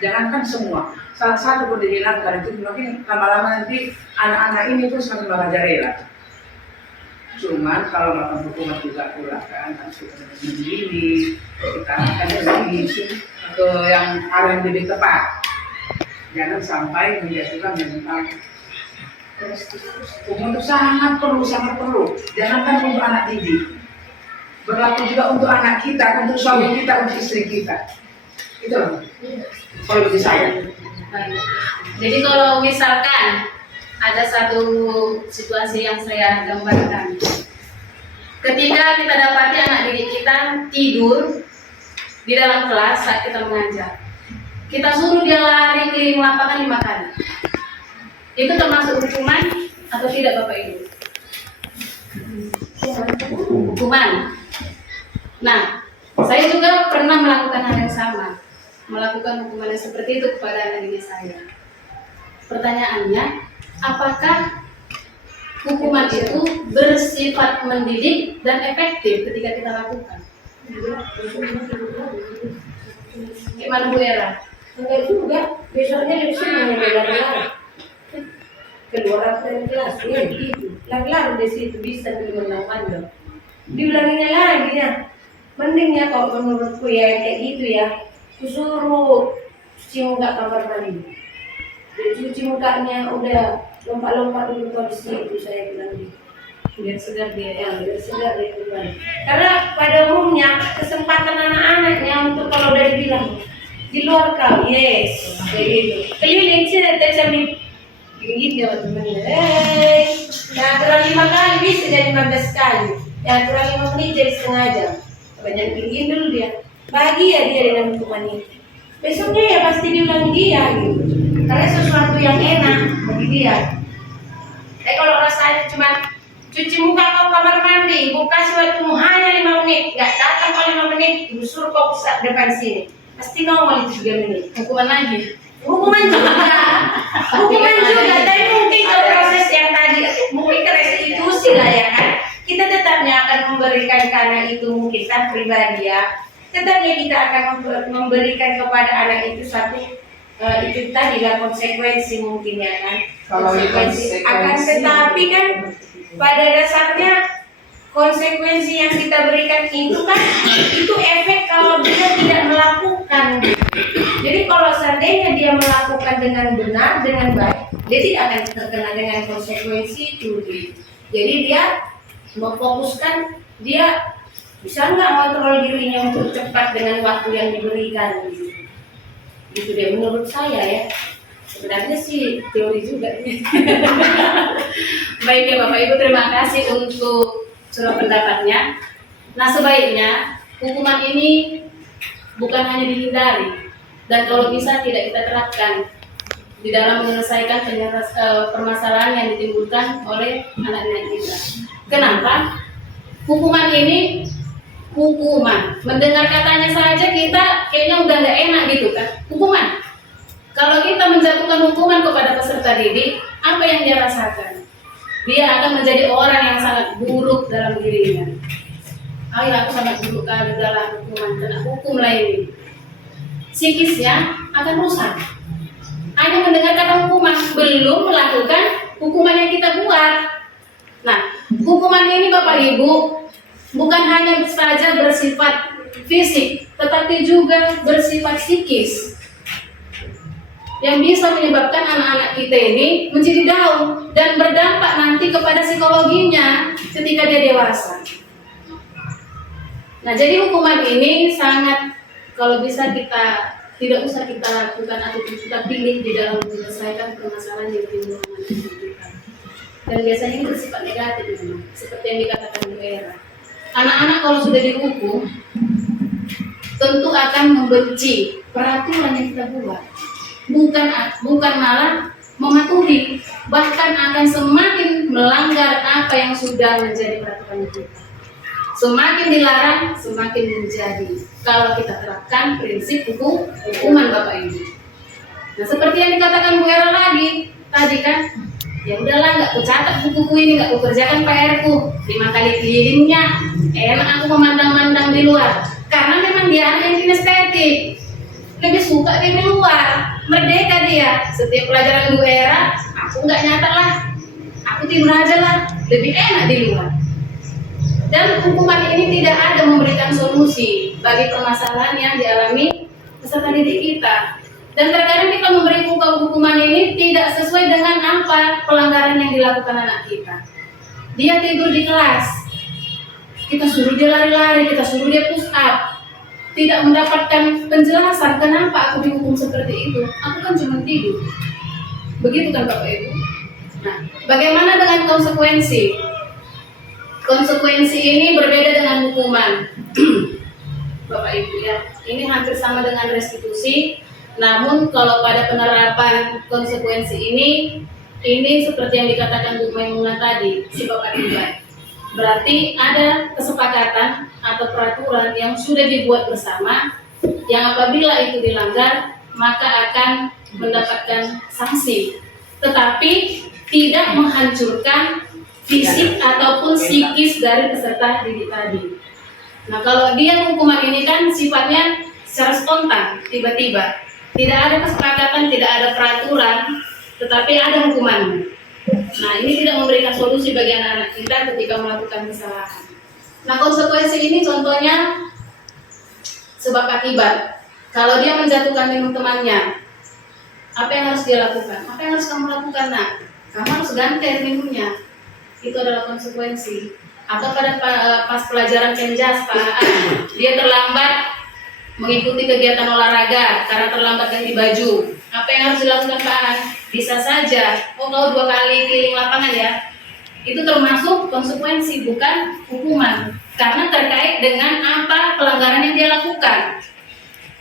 jangankan semua. Salah satu pun dihilangkan, itu mungkin lama-lama nanti anak-anak ini pun semakin merajalela. Cuman kalau melakukan hukuman juga kan harus kita mendidik, kita akan mendidik ke yang arah yang lebih tepat. Jangan sampai menjatuhkan mental. Hukuman itu sangat perlu. Jangankan untuk anak didik, berlaku juga untuk anak kita, untuk suami kita, untuk istri kita. Itu loh. Kalau bagi saya. Baik. Jadi kalau misalkan ada satu situasi yang saya gambarkan. Ketika kita dapati anak didik kita tidur di dalam kelas saat kita mengajar, kita suruh dia lari keliling lapangan 5 kali. Itu termasuk hukuman atau tidak Bapak Ibu? Hukuman. Nah, saya juga pernah melakukan hal yang sama, melakukan hukuman yang seperti itu kepada anak didik saya. Pertanyaannya, apakah hukuman itu bersifat mendidik dan efektif ketika kita lakukan? Gimana Bu Era? Enggak juga, besoknya lebih senang lari-lari. Keluar dari kelas, ya gitu. Lari-lari di situ bisa menang-menang. Diulanginya lagi ya. Mending ya kalau menurutku ya kayak gitu ya. Kusuruh cuci muka kamar mandi. Cuci mukanya udah lompat-lompat dulu kalau di situ saya bilang gitu. Biar segar dia ya. Biar segar dia keluar. Karena pada umumnya kesempatan anak-anaknya untuk kalau udah dibilang di luar kau, yes, kayak gitu. Keliling sini sambil gini ya temennya. Yang aturan 5 kali bisa jadi 15 kali. Yang aturan 5 menit jadi setengah jam. Banyak gini dulu dia. Bahagia dia dengan hukuman itu. Besoknya ya pasti diulang dia gitu. Karena sesuatu yang enak bagi dia. Kalau rasanya cuma cuci muka kau kamar mandi, ibu kasih waktumu hanya 5 menit, nggak datang kalau 5 menit, ibu suruh kau pusat depan sini, pasti normal itu 3 menit. Hukuman lagi. Hukuman juga, tapi mungkin kalau proses yang tadi, mungkin ke restitusi lah ya kan. Kita tetapnya akan memberikan karena itu mungkin kan pribadi ya. Tetapnya kita akan memberikan kepada anak itu satu itu tadi lah konsekuensi mungkin ya kan. Konsekuensi akan tetapi kan pada dasarnya konsekuensi yang kita berikan itu kan itu efek kalau dia tidak melakukan. Jadi kalau seandainya dia melakukan dengan benar, dengan baik, dia tidak akan terkena dengan konsekuensi itu. Jadi dia memfokuskan dia bisa nggak kontrol dirinya untuk cepat dengan waktu yang diberikan. Gitu deh menurut saya ya. Sebenarnya sih teori juga. Baik ya Bapak Ibu, terima kasih untuk surat pendapatnya. Nah sebaiknya hukuman ini bukan hanya dihindari dan kalau bisa tidak kita terapkan di dalam menyelesaikan permasalahan yang ditimbulkan oleh anak-anak kita. Kenapa? Hukuman ini mendengar katanya saja kita kayaknya udah nggak enak gitu kan. Hukuman. Kalau kita menjatuhkan hukuman kepada peserta didik, apa yang dia rasakan? Dia akan menjadi orang yang sangat buruk dalam dirinya. Aku sangat buruk kali dalam hukuman, kena hukum lain. Psikisnya akan rusak. Hanya mendengar kata hukuman, belum melakukan hukuman yang kita buat. Nah, hukuman ini Bapak Ibu bukan hanya saja bersifat fisik, tetapi juga bersifat psikis. Yang bisa menyebabkan anak-anak kita ini menjadi down dan berdampak nanti kepada psikologinya ketika dia dewasa. Nah, jadi hukuman ini sangat kalau bisa kita tidak usah kita lakukan atau kita pilih di dalam menyelesaikan permasalahan yang timbul dengan kita. Dan biasanya ini bersifat negatif, seperti yang dikatakan Bu Era. Anak-anak kalau sudah dihukum, tentu akan membenci peraturan yang kita buat. Bukan malah mematuhi, bahkan akan semakin melanggar apa yang sudah menjadi peraturan kita. Semakin dilarang, semakin menjadi. Kalau kita terapkan prinsip hukuman Bapak Ibu. Nah seperti yang dikatakan Bu Era lagi tadi kan, ya udahlah nggak ku catat bukuku ini, nggak ku kerjakan PR-ku 5 kali kelilingnya, enak aku memandang-mandang di luar karena memang dia anak yang kinestetik, lebih suka dia di luar, merdeka dia. Setiap pelajaran Bu Era aku nggak nyatat lah, aku tidur aja lah, lebih enak di luar. Dan hukuman ini tidak ada memberikan solusi bagi permasalahan yang dialami peserta didik kita. Dan terkadang kita memberi hukuman ini tidak sesuai dengan apa pelanggaran yang dilakukan anak kita. Dia tidur di kelas, kita suruh dia lari-lari, kita suruh dia push up, tidak mendapatkan penjelasan kenapa aku dihukum seperti itu. Aku kan cuma tidur. Begitu kan Bapak Ibu? Nah, bagaimana dengan konsekuensi? Konsekuensi ini berbeda dengan hukuman. Bapak Ibu ya, ini hampir sama dengan restitusi. Namun kalau pada penerapan konsekuensi ini seperti yang dikatakan Bu Maimunah tadi, sebab akibat. Berarti ada kesepakatan atau peraturan yang sudah dibuat bersama, yang apabila itu dilanggar maka akan mendapatkan sanksi, tetapi tidak menghancurkan fisik ataupun psikis dari peserta didik tadi. Nah kalau dia hukuman ini kan sifatnya secara spontan, tiba-tiba, tidak ada kesepakatan, tidak ada peraturan, tetapi ada hukumannya. Nah ini tidak memberikan solusi bagi anak-anak kita ketika melakukan kesalahan. Nah konsekuensi ini contohnya sebab akibat. Kalau dia menjatuhkan minum temannya, apa yang harus dia lakukan? Apa yang harus kamu lakukan nak? Kamu harus ganti air minumnya. Itu adalah konsekuensi. Atau pada pas pelajaran Kenjas Pak Aan, dia terlambat mengikuti kegiatan olahraga karena terlambat ganti baju. Apa yang harus dilakukan Pak Aan? Bisa saja, oh kau 2 kali keliling lapangan ya. Itu termasuk konsekuensi, bukan hukuman. Karena terkait dengan apa pelanggaran yang dia lakukan.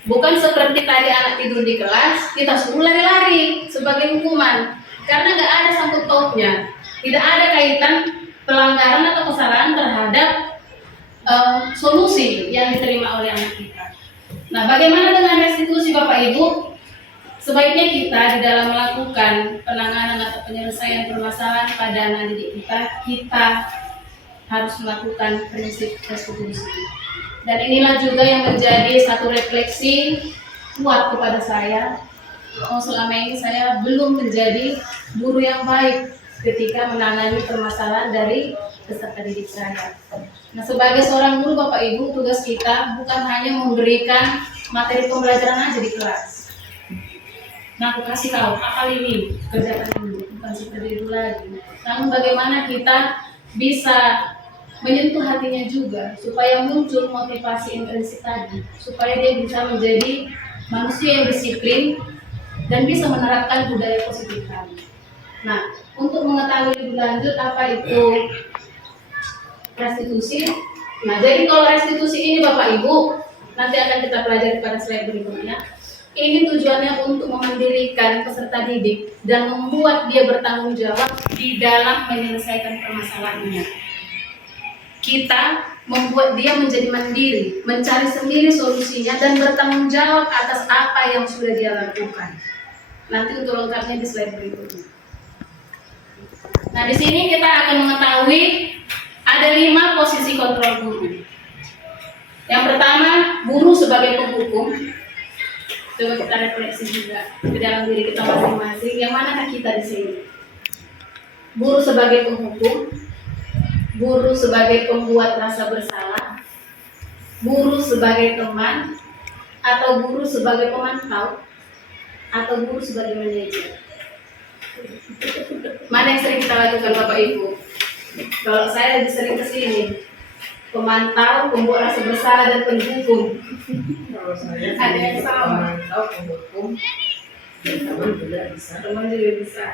Bukan seperti tadi anak tidur di kelas, kita suruh lari-lari sebagai hukuman. Karena nggak ada sangkut pautnya. Tidak ada kaitan pelanggaran atau kesalahan terhadap solusi yang diterima oleh anak kita. Nah, bagaimana dengan restitusi Bapak Ibu? Sebaiknya kita di dalam melakukan penanganan atau penyelesaian permasalahan pada anak didik kita harus melakukan prinsip restitusi. Dan inilah juga yang menjadi satu refleksi kuat kepada saya. Selama ini saya belum menjadi guru yang baik ketika menangani permasalahan dari peserta didik saya. Nah, sebagai seorang guru Bapak Ibu, tugas kita bukan hanya memberikan materi pembelajaran aja di kelas. Nah, aku kasih tahu, hafal ini, kerjakan dulu, bukan seperti itu lagi. Namun bagaimana kita bisa menyentuh hatinya juga, supaya muncul motivasi intrinsik tadi, supaya dia bisa menjadi manusia yang disiplin dan bisa menerapkan budaya positif tadi. Nah, untuk mengetahui lebih lanjut apa itu restitusi. Nah, jadi kalau restitusi ini Bapak Ibu, nanti akan kita pelajari pada slide berikutnya. Ini tujuannya untuk memandirikan peserta didik dan membuat dia bertanggung jawab di dalam menyelesaikan permasalahannya. Kita membuat dia menjadi mandiri, mencari sendiri solusinya dan bertanggung jawab atas apa yang sudah dia lakukan. Nanti untuk lengkapnya di slide berikutnya. Nah, di sini kita akan mengetahui ada 5 posisi kontrol guru. Yang pertama, guru sebagai penghukum. Coba kita refleksi juga di dalam diri kita masing-masing. Yang manakah kita di sini? Guru sebagai penghukum, guru sebagai pembuat rasa bersalah, guru sebagai teman, atau guru sebagai pemantau, atau guru sebagai manajer. Mana yang sering kita lakukan Bapak Ibu? Kalau saya lebih sering ke sini, pemantau, pembuat rasa bersalah dan penghukum. Kalau saya Ada yang sama. pemantau, penghukum, teman juga bisa. Teman juga bisa.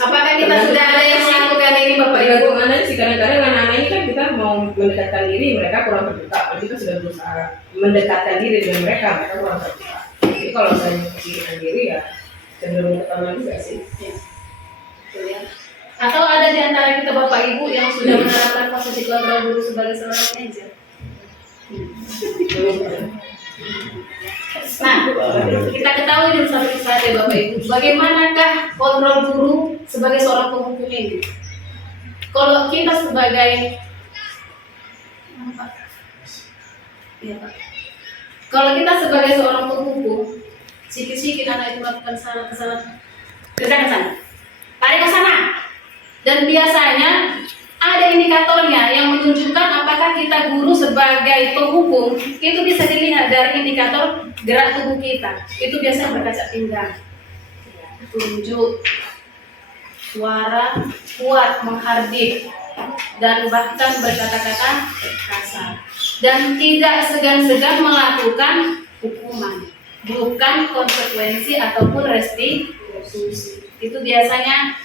Apakah kita sudah ada yang melakukan ini Bapak Ibu? Bagaimana sih, kadang-kadang anak-anak ini kan kita mau mendekatkan diri, mereka kurang terbuka. Kita sudah berusaha mendekatkan diri dengan mereka kurang terbuka. Jadi kalau saya mempersiapkan diri ya cenderung ke teman juga sih. Ya. Atau ada di antara kita Bapak Ibu yang sudah menerapkan posisi kontrol guru sebagai seorang manajer? Nah, kita ketahui dulu satu persatu ya Bapak Ibu, bagaimanakah kontrol guru sebagai seorang penghukum ini? Kalau kita sebagai ya, Pak. Kalau kita sebagai seorang penghukum, sikit-sikit anak itu melakukan kesalahan, kita ke sana, tarik ke sana, dan biasanya ada indikatornya yang menunjukkan apakah kita guru sebagai penghukum itu bisa dilihat dari indikator gerak tubuh kita. Itu biasanya berkaca pinggang, tunjuk, suara kuat menghardik, dan bahkan berkata-kata kasar, dan tidak segan-segan melakukan hukuman, bukan konsekuensi ataupun restitusi. Itu biasanya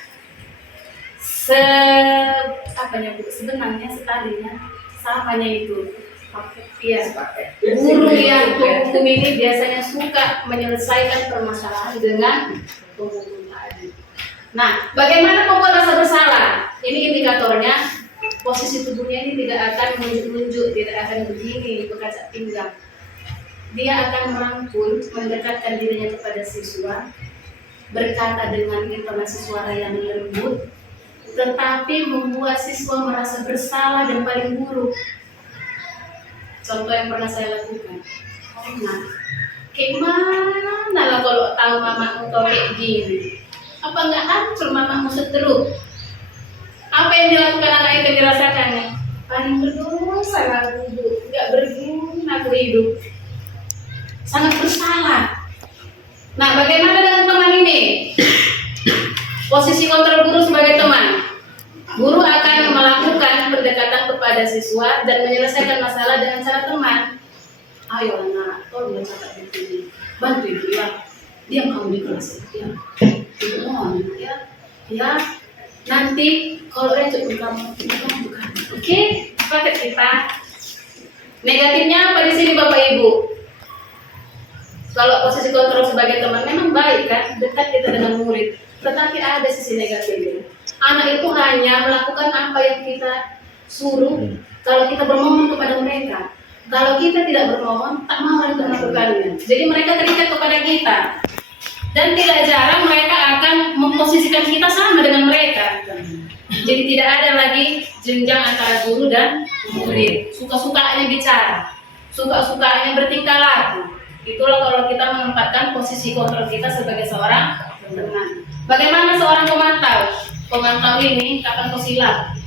sebenarnya sekalinya samanya itu. Iya, guru yang penghukum ini biasanya suka menyelesaikan permasalahan dengan penghukum tadi. Nah, bagaimana membuat rasa bersalah? Ini indikatornya, posisi tubuhnya ini tidak akan menunjuk-nunjuk, tidak akan begini, berkaca pinggang. Dia akan merangkul, mendekatkan dirinya kepada siswa, berkata dengan intonasi suara yang lembut, tetapi membuat siswa merasa bersalah dan paling buruk. Contoh yang pernah saya lakukan, nah, gimana lah kalau tahu mamamu kayak gini? Apa nggak hancur mamamu seteruk? Apa yang dilakukan anak itu dirasakannya? Paling berdosa lah ibu, nggak berguna aku hidup, sangat bersalah. Nah, bagaimana dengan teman ini? Posisi kontrol guru sebagai teman, guru akan melakukan pendekatan kepada siswa dan menyelesaikan masalah dengan cara teman. Ayo anak, tolong catat begini, bantu ibu ya. Diam kamu di kelas ya. Ibu mohon ya. Nanti kalau receh kamu bukan. Oke, paket kita. Negatifnya apa di sini Bapak Ibu? Kalau posisi kontrol sebagai teman memang baik kan, dekat kita dengan murid. Tetapi ada sisi negatifnya. Anak itu hanya melakukan apa yang kita suruh kalau kita bermohon kepada mereka. Kalau kita tidak bermohon, tak mau untuk melakukannya. Jadi mereka terikat kepada kita. Dan tidak jarang mereka akan memposisikan kita sama dengan mereka. Jadi tidak ada lagi jenjang antara guru dan murid. Suka-sukanya bicara, suka-sukanya bertingkah laku. Itulah kalau kita menempatkan posisi kontrol kita sebagai seorang teman. Bagaimana seorang pemantau? Pemantau ini kapan kau silap?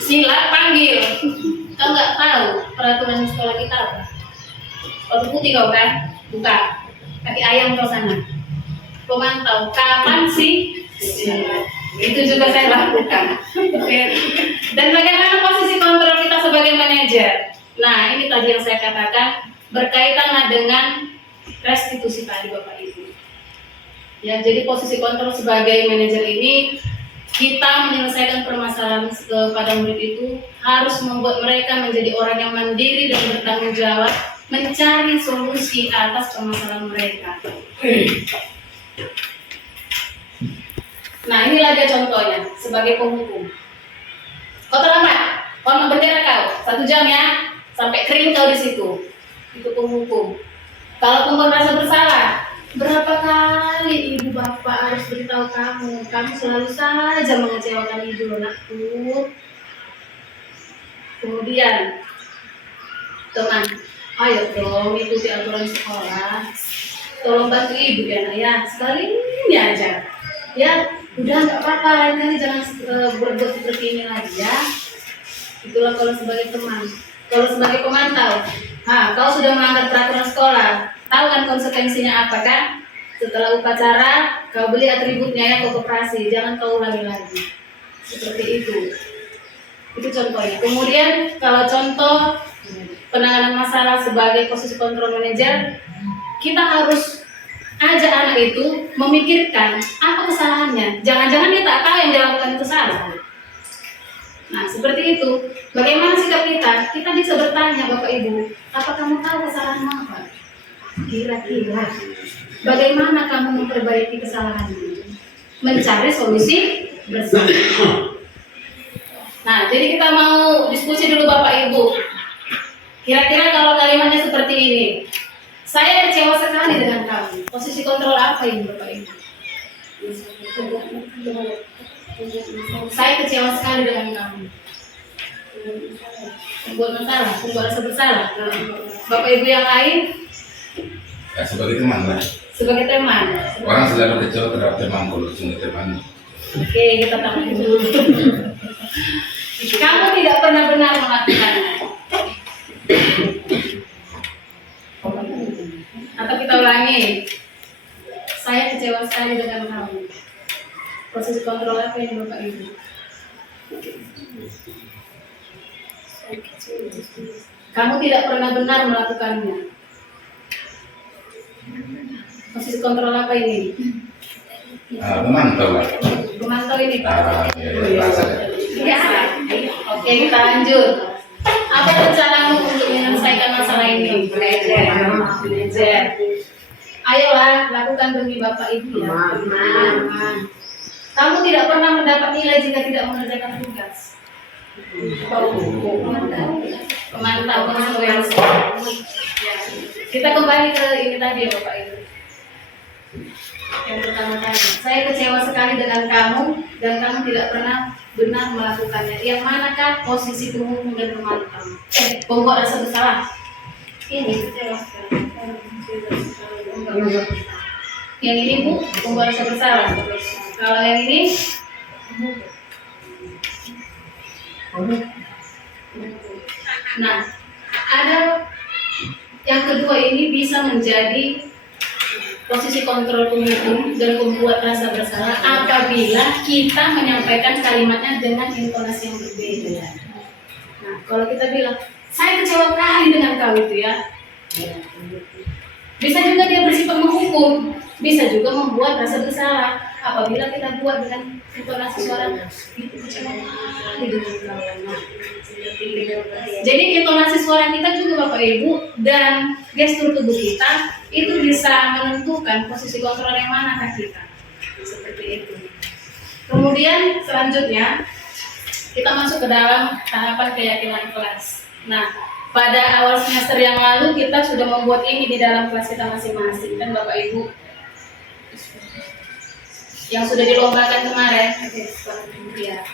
Silap panggil. Kau nggak tahu peraturan di sekolah kita apa? Waktu putih kau kan? Bukan. Kaki ayam kau sana. Pemantau kapan sih? Itu juga saya lakukan. Dan bagaimana posisi kontrol kita sebagai manajer? Nah, ini tadi yang saya katakan berkaitan dengan restitusi tadi Bapak Ibu. Ya, jadi posisi kontrol sebagai manajer ini, kita menyelesaikan permasalahan kepada murid itu harus membuat mereka menjadi orang yang mandiri dan bertanggung jawab mencari solusi atas permasalahan mereka. Nah, inilah dia contohnya sebagai penghukum. Kau terlambat, hormat bendera kau 1 jam ya, sampai kering kau di situ. Itu penghukum. Kalau pembuat rasa bersalah, berapa kali ibu bapak harus beritahu kamu selalu saja mengecewakan ibu anakku. Kemudian, teman, ayo dong ikuti aturan sekolah. Tolong bantu ibu ya nak ya, sekali ini aja. Ya, udah nggak apa-apa, nanti jangan berbuat seperti ini lagi ya. Itulah kalau sebagai teman. Kalau sebagai pemantau, kau sudah melanggar peraturan sekolah. Tahu kan konsekuensinya apa kan? Setelah upacara, kau beli atributnya ya ke koperasi, jangan kau ulangi lagi. Seperti itu. Itu contohnya. Kemudian kalau contoh penanganan masalah sebagai posisi kontrol manajer, kita harus ajak anak itu memikirkan apa kesalahannya. Jangan-jangan dia tak tahu yang dia lakukan itu salah. Nah, seperti itu. Bagaimana sikap kita? Kita bisa bertanya, Bapak Ibu, apa kamu tahu kesalahan apa? Kira-kira bagaimana kamu memperbaiki kesalahan itu? Mencari solusi bersama. Nah, jadi kita mau diskusi dulu Bapak Ibu. Kira-kira kalau kalimatnya seperti ini. Saya kecewa sekali dengan kamu. Posisi kontrol apa ini Bapak Ibu? Saya kecewa sekali dengan kamu. Membuat masalah, membuat rasa bersalah. Bapak Ibu yang lain Ya, sebagai teman lah. sebagai teman. Orang selalu kecewa terhadap teman kalau sungguh teman. Oke, kita tahan dulu. Kamu tidak pernah benar melakukannya. Atau kita ulangi. Saya kecewa sekali dengan kamu. Proses kontrol apa yang Bapak Ibu? Kamu tidak pernah benar melakukannya. Posisi kontrol apa ini? Memantau lah. Memantau ini Pak. Biasa. Ya. Oke, kita lanjut. Apa rencanamu untuk menyelesaikan masalah ini? Manajer. Ayolah, lakukan demi Bapak Ibu ya. Kamu tidak pernah mendapat nilai jika tidak mengerjakan tugas. Pemantau konsekuensi. Kita kembali ke ini tadi ya Bapak Ibu. Yang pertama tadi, saya kecewa sekali dengan kamu dan kamu tidak pernah benar melakukannya. Yang manakah posisi penghukum dan pemantau? Pembuat rasa bersalah. Ini kecewa sekali. Yang ini Bu, pembuat rasa bersalah. Kalau yang ini, nah, ada yang kedua ini bisa menjadi posisi kontrol penghukum dan pembuat rasa bersalah apabila kita menyampaikan kalimatnya dengan intonasi yang berbeda. Nah, kalau kita bilang, saya kecewa kali dengan kau itu ya. Bisa juga dia bersifat menghukum, bisa juga membuat rasa bersalah apabila kita buat dengan intonasi suara itu kecewa kali dengan kau. Nah, jadi intonasi suara kita juga Bapak Ibu dan gestur tubuh kita itu bisa menentukan posisi kontrol yang mana kita. Seperti itu. Kemudian selanjutnya kita masuk ke dalam tahapan keyakinan kelas. Nah, pada awal semester yang lalu kita sudah membuat ini di dalam kelas kita masing-masing kan Bapak Ibu. Yang sudah dilombakan kemarin. Ya.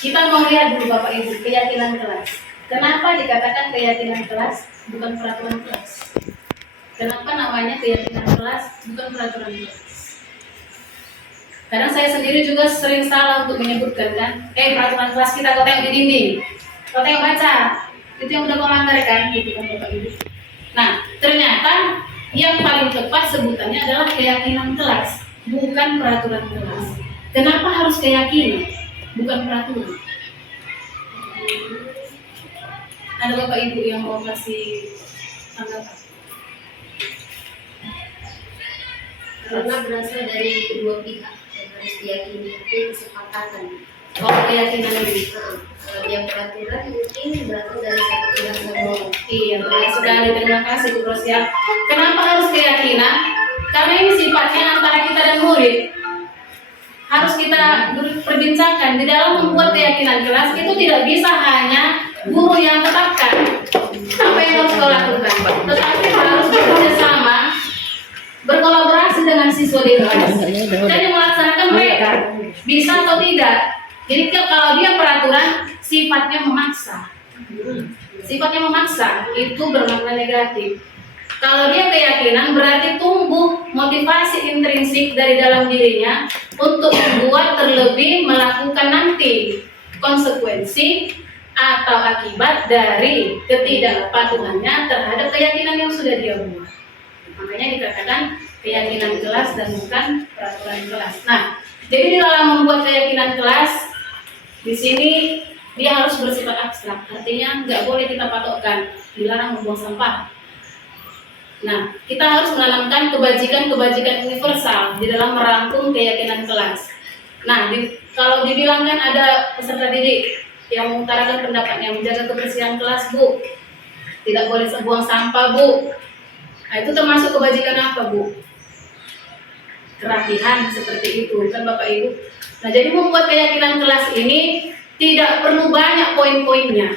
Kita mau lihat dulu Bapak Ibu keyakinan kelas. Kenapa dikatakan keyakinan kelas bukan peraturan kelas? Kenapa namanya keyakinan kelas bukan peraturan kelas? Kadang saya sendiri juga sering salah untuk menyebutkan kan, peraturan kelas kita kau tengok di dinding, kau tengok baca, itu yang udah kau langgar kan, gitu kan Bapak Ibu. Nah, ternyata yang paling tepat sebutannya adalah keyakinan kelas, bukan peraturan kelas. Kenapa harus keyakinan, bukan peraturan? Ada Bapak Ibu yang mau kasih tanggapan? Karena berasal dari kedua pihak yang harus diyakini itu kesepakatan. Oh, keyakinan ini. Kalau yang peraturan mungkin berasal dari satu pihak semua. Iya, benar sekali. Terima kasih Bu Rosia. Kenapa harus keyakinan? Karena ini sifatnya antara kita dan murid. Harus kita perbincangkan di dalam membuat keyakinan kelas itu tidak bisa hanya guru yang tetapkan apa yang harus kau lakukan, tetapi harus bekerja sama, berkolaborasi dengan siswa di kelas dan yang melaksanakan mereka bisa atau tidak. Jadi kalau dia peraturan sifatnya memaksa, itu bermakna negatif. Kalau dia keyakinan berarti tumbuh motivasi intrinsik dari dalam dirinya untuk membuat terlebih melakukan nanti konsekuensi atau akibat dari ketidakpatuhannya terhadap keyakinan yang sudah dia buat. Makanya dikatakan keyakinan kelas dan bukan peraturan kelas. Nah, jadi di dalam membuat keyakinan kelas di sini dia harus bersifat abstrak. Artinya nggak boleh kita patokkan, dilarang membuang sampah. Nah, kita harus menanamkan kebajikan-kebajikan universal di dalam merangkum keyakinan kelas. Nah, kalau dibilangkan ada peserta didik yang mengutarakan pendapatnya menjaga kebersihan kelas, Bu, tidak boleh buang sampah, Bu. Nah, itu termasuk kebajikan apa, Bu? Kerapihan seperti itu, kan Bapak Ibu. Nah, jadi membuat keyakinan kelas ini tidak perlu banyak poin-poinnya.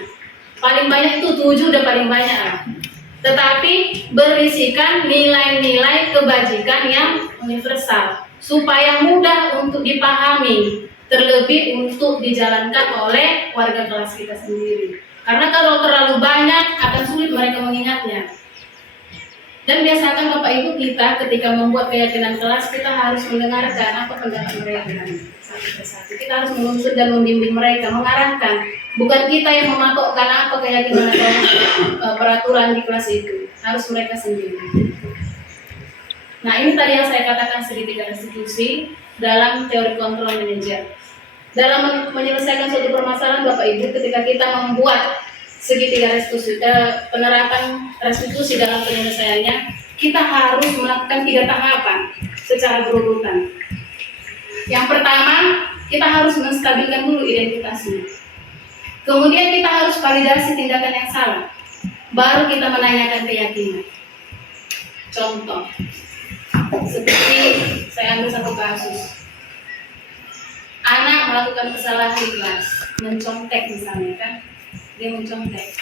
Paling banyak itu 7 udah paling banyak lah. tetapi berisikan nilai-nilai kebajikan yang universal supaya mudah untuk dipahami, terlebih untuk dijalankan oleh warga kelas kita sendiri. Karena kalau terlalu banyak akan sulit mereka mengingatnya. Dan biasakan Bapak Ibu kita ketika membuat keyakinan kelas, kita harus mendengarkan apa pendapat mereka satu persatu. Kita harus menuntut dan membimbing mereka, mengarahkan. Bukan kita yang mematokkan apa keyakinan atau peraturan di kelas itu. Harus mereka sendiri. Nah, ini tadi yang saya katakan segitiga restitusi dalam teori kontrol manajer. Dalam menyelesaikan suatu permasalahan Bapak Ibu, ketika kita membuat segitiga restitusi, penerapan restitusi dalam penyelesaiannya, kita harus melakukan 3 tahapan secara berurutan. Yang pertama, kita harus menstabilkan dulu identitasnya. Kemudian kita harus validasi tindakan yang salah. Baru kita menanyakan keyakinan. Contoh, seperti saya ambil satu kasus. Anak melakukan kesalahan di kelas, mencontek misalnya kan. Dia mencontek,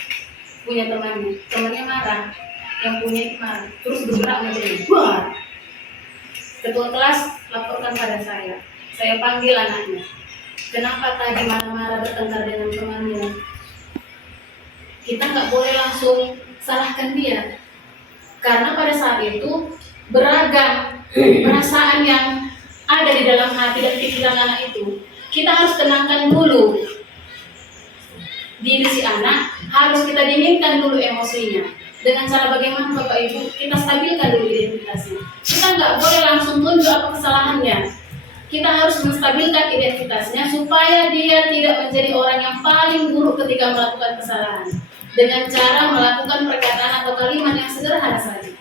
punya temannya marah, yang punya itu marah, terus bergerak menjadi buar. Ketua kelas laporkan pada saya panggil anaknya. Kenapa tadi marah-marah bertengkar dengan temannya? Kita nggak boleh langsung salahkan dia, karena pada saat itu beragam perasaan yang ada di dalam hati dan pikiran anak itu. Kita harus tenangkan dulu diri si anak, harus kita dinginkan dulu emosinya. Dengan cara bagaimana Bapak Ibu, kita stabilkan dulu identitasnya. Kita nggak boleh langsung tunjuk apa kesalahannya. Kita harus menstabilkan identitasnya supaya dia tidak menjadi orang yang paling buruk ketika melakukan kesalahan. Dengan cara melakukan perkataan atau kalimat yang sederhana saja.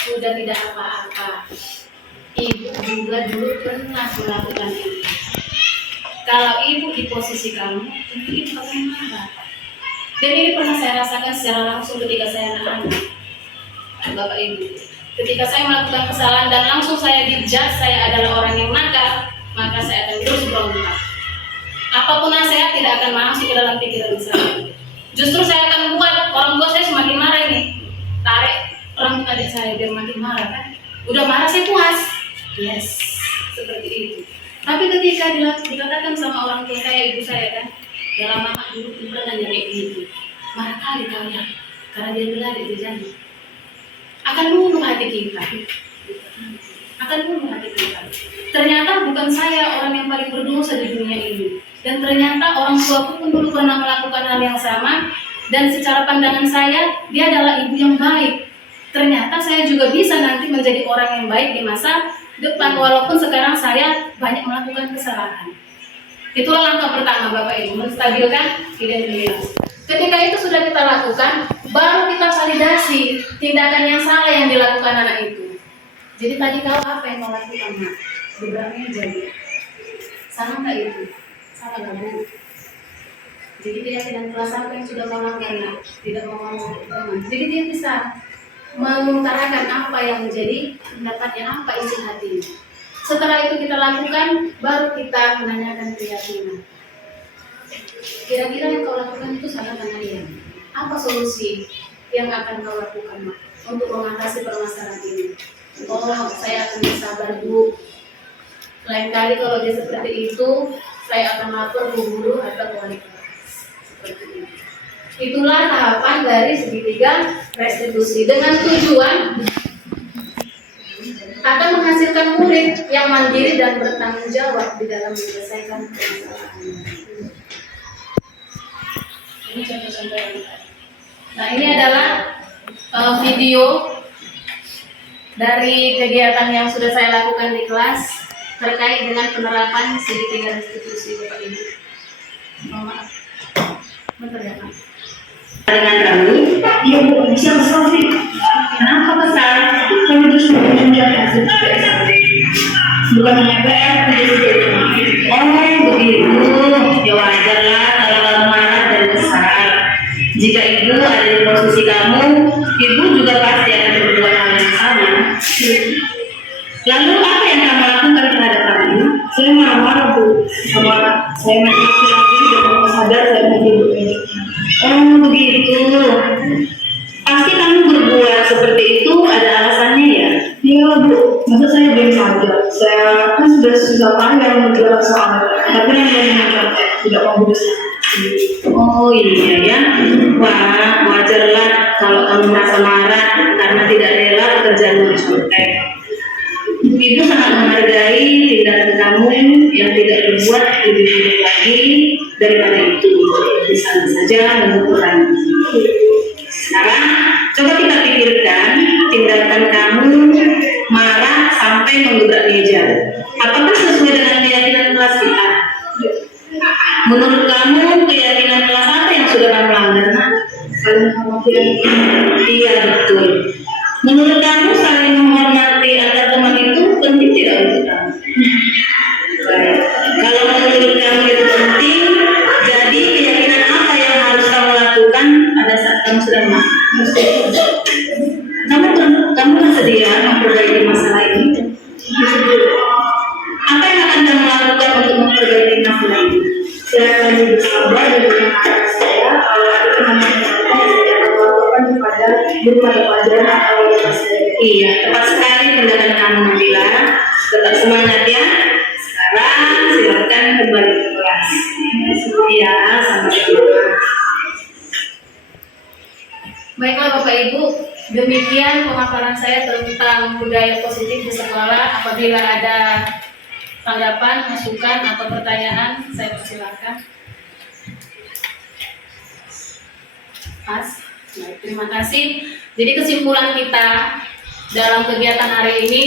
Sudah tidak apa-apa. Ibu juga dulu pernah melakukan ini. Kalau ibu di posisi kamu, tentu ibu akan marah. Dan ini pernah saya rasakan secara langsung ketika saya anak-anak, Bapak Ibu. Ketika saya melakukan kesalahan dan langsung saya dijudge saya adalah orang yang nakal, maka saya akan terus berontak. Apapun nasihat tidak akan masuk ke dalam pikiran saya. Justru saya akan buat orang tua saya semakin marah ini. Tarik orang adik saya biar makin marah kan. Udah marah saya puas. Yes, seperti itu. Tapi ketika dikatakan sama orang tua saya, ibu saya kan, dalam mama dulu pernah nyari gitu, marah kali kalian, karena dia bilang dia janji akan bunuh hati kita, Ternyata bukan saya orang yang paling berdosa di dunia ini, dan ternyata orang tuaku pun dulu pernah melakukan hal yang sama, dan secara pandangan saya dia adalah ibu yang baik. Ternyata saya juga bisa nanti menjadi orang yang baik di masa depan, walaupun sekarang saya banyak melakukan kesalahan. Itulah langkah pertama Bapak Ibu, menstabilkan identitas. Ketika itu sudah kita lakukan, baru kita validasi tindakan yang salah yang dilakukan anak itu. Jadi tadi kau apa yang kau lakukan, Mak? Beberapa jadi. Sama nggak itu? Salah nggak, Bu? Jadi keyakinan kelas apa yang sudah kau lakukan, Nak? Tidak mau ngomong teman. Jadi dia bisa mengutarakan apa yang menjadi pendapatnya, apa isi hatinya. Setelah itu kita lakukan, baru kita menanyakan keyakinan. Kira-kira yang kau lakukan itu salah dengan dia. Apa solusi yang akan kau lakukan, Mak, untuk mengatasi permasalahan ini? Oh, saya akan bersabar, Bu. Lain kali kalau dia seperti itu, saya akan lapor ke guru atau wali kelas. Seperti itu. Itulah tahapan dari segitiga restitusi dengan tujuan akan menghasilkan murid yang mandiri dan bertanggung jawab di dalam menyelesaikan permasalahan. Ini contoh-contoh yang tadi. Nah, ini adalah video dari kegiatan yang sudah saya lakukan di kelas terkait dengan penerapan segitiga restitusi, Bapak Ibu. Mohon maaf. Bentar ya, Pak. Dengan kami, dia bisa sih. Kenapa besar? Kami terus menunjukkan hasil bukan hanya PR, oh begitu, ya wajarlah kalau marah dan besar. Jika ibu ada di posisi kamu, ibu juga pasti akan berbuat hal yang sama. Lalu apa yang kamu lakukan terhadap kamu? Saya marah-marah, Bu. Saya mati-mati dan sadar saya mati. Oh begitu. Pasti kamu tidak mau berusaha. Oh iya ya, wah wajarlah kalau kamu merasa marah karena tidak rela pekerjaan contek. Ibu sangat menghargai tindakan kamu yang tidak berbuat lebih buruk lagi daripada itu. Bisa saja mengukurannya. Sekarang coba kita pikirkan tindakan kamu marah sampai menggebrak meja. Apakah sesuai dengan keyakinan kelas kita? Menurut kamu keyakinan kelas apa yang sudah kamu langgar? Saling menghormati. Iya betul. Menurut kamu saling menghormati antar teman itu penting tidak untuk kamu? Baik. Kalau menurut kamu itu penting, jadi keyakinan apa yang harus kamu lakukan pada saat kamu sedang marah? Kamu bersedia memperbaiki masalah ini? Apa yang akan kamu lakukan untuk memperbaiki masalah ini? Saya akan bersabar dan berterima saya kalau ada teman-teman yang saya lakukan kepada guru mata pelajaran atau kelas saya. Iya, tepat sekali tindakan kamu Nabila. Tetap semangat ya. Sekarang silakan kembali ke kelas. Ya, sama-sama. Baiklah Bapak Ibu, demikian pemaparan saya tentang budaya positif di sekolah. Apabila ada tanggapan, masukan, atau pertanyaan, saya persilakan. Pas. Baik, terima kasih. Jadi kesimpulan kita dalam kegiatan hari ini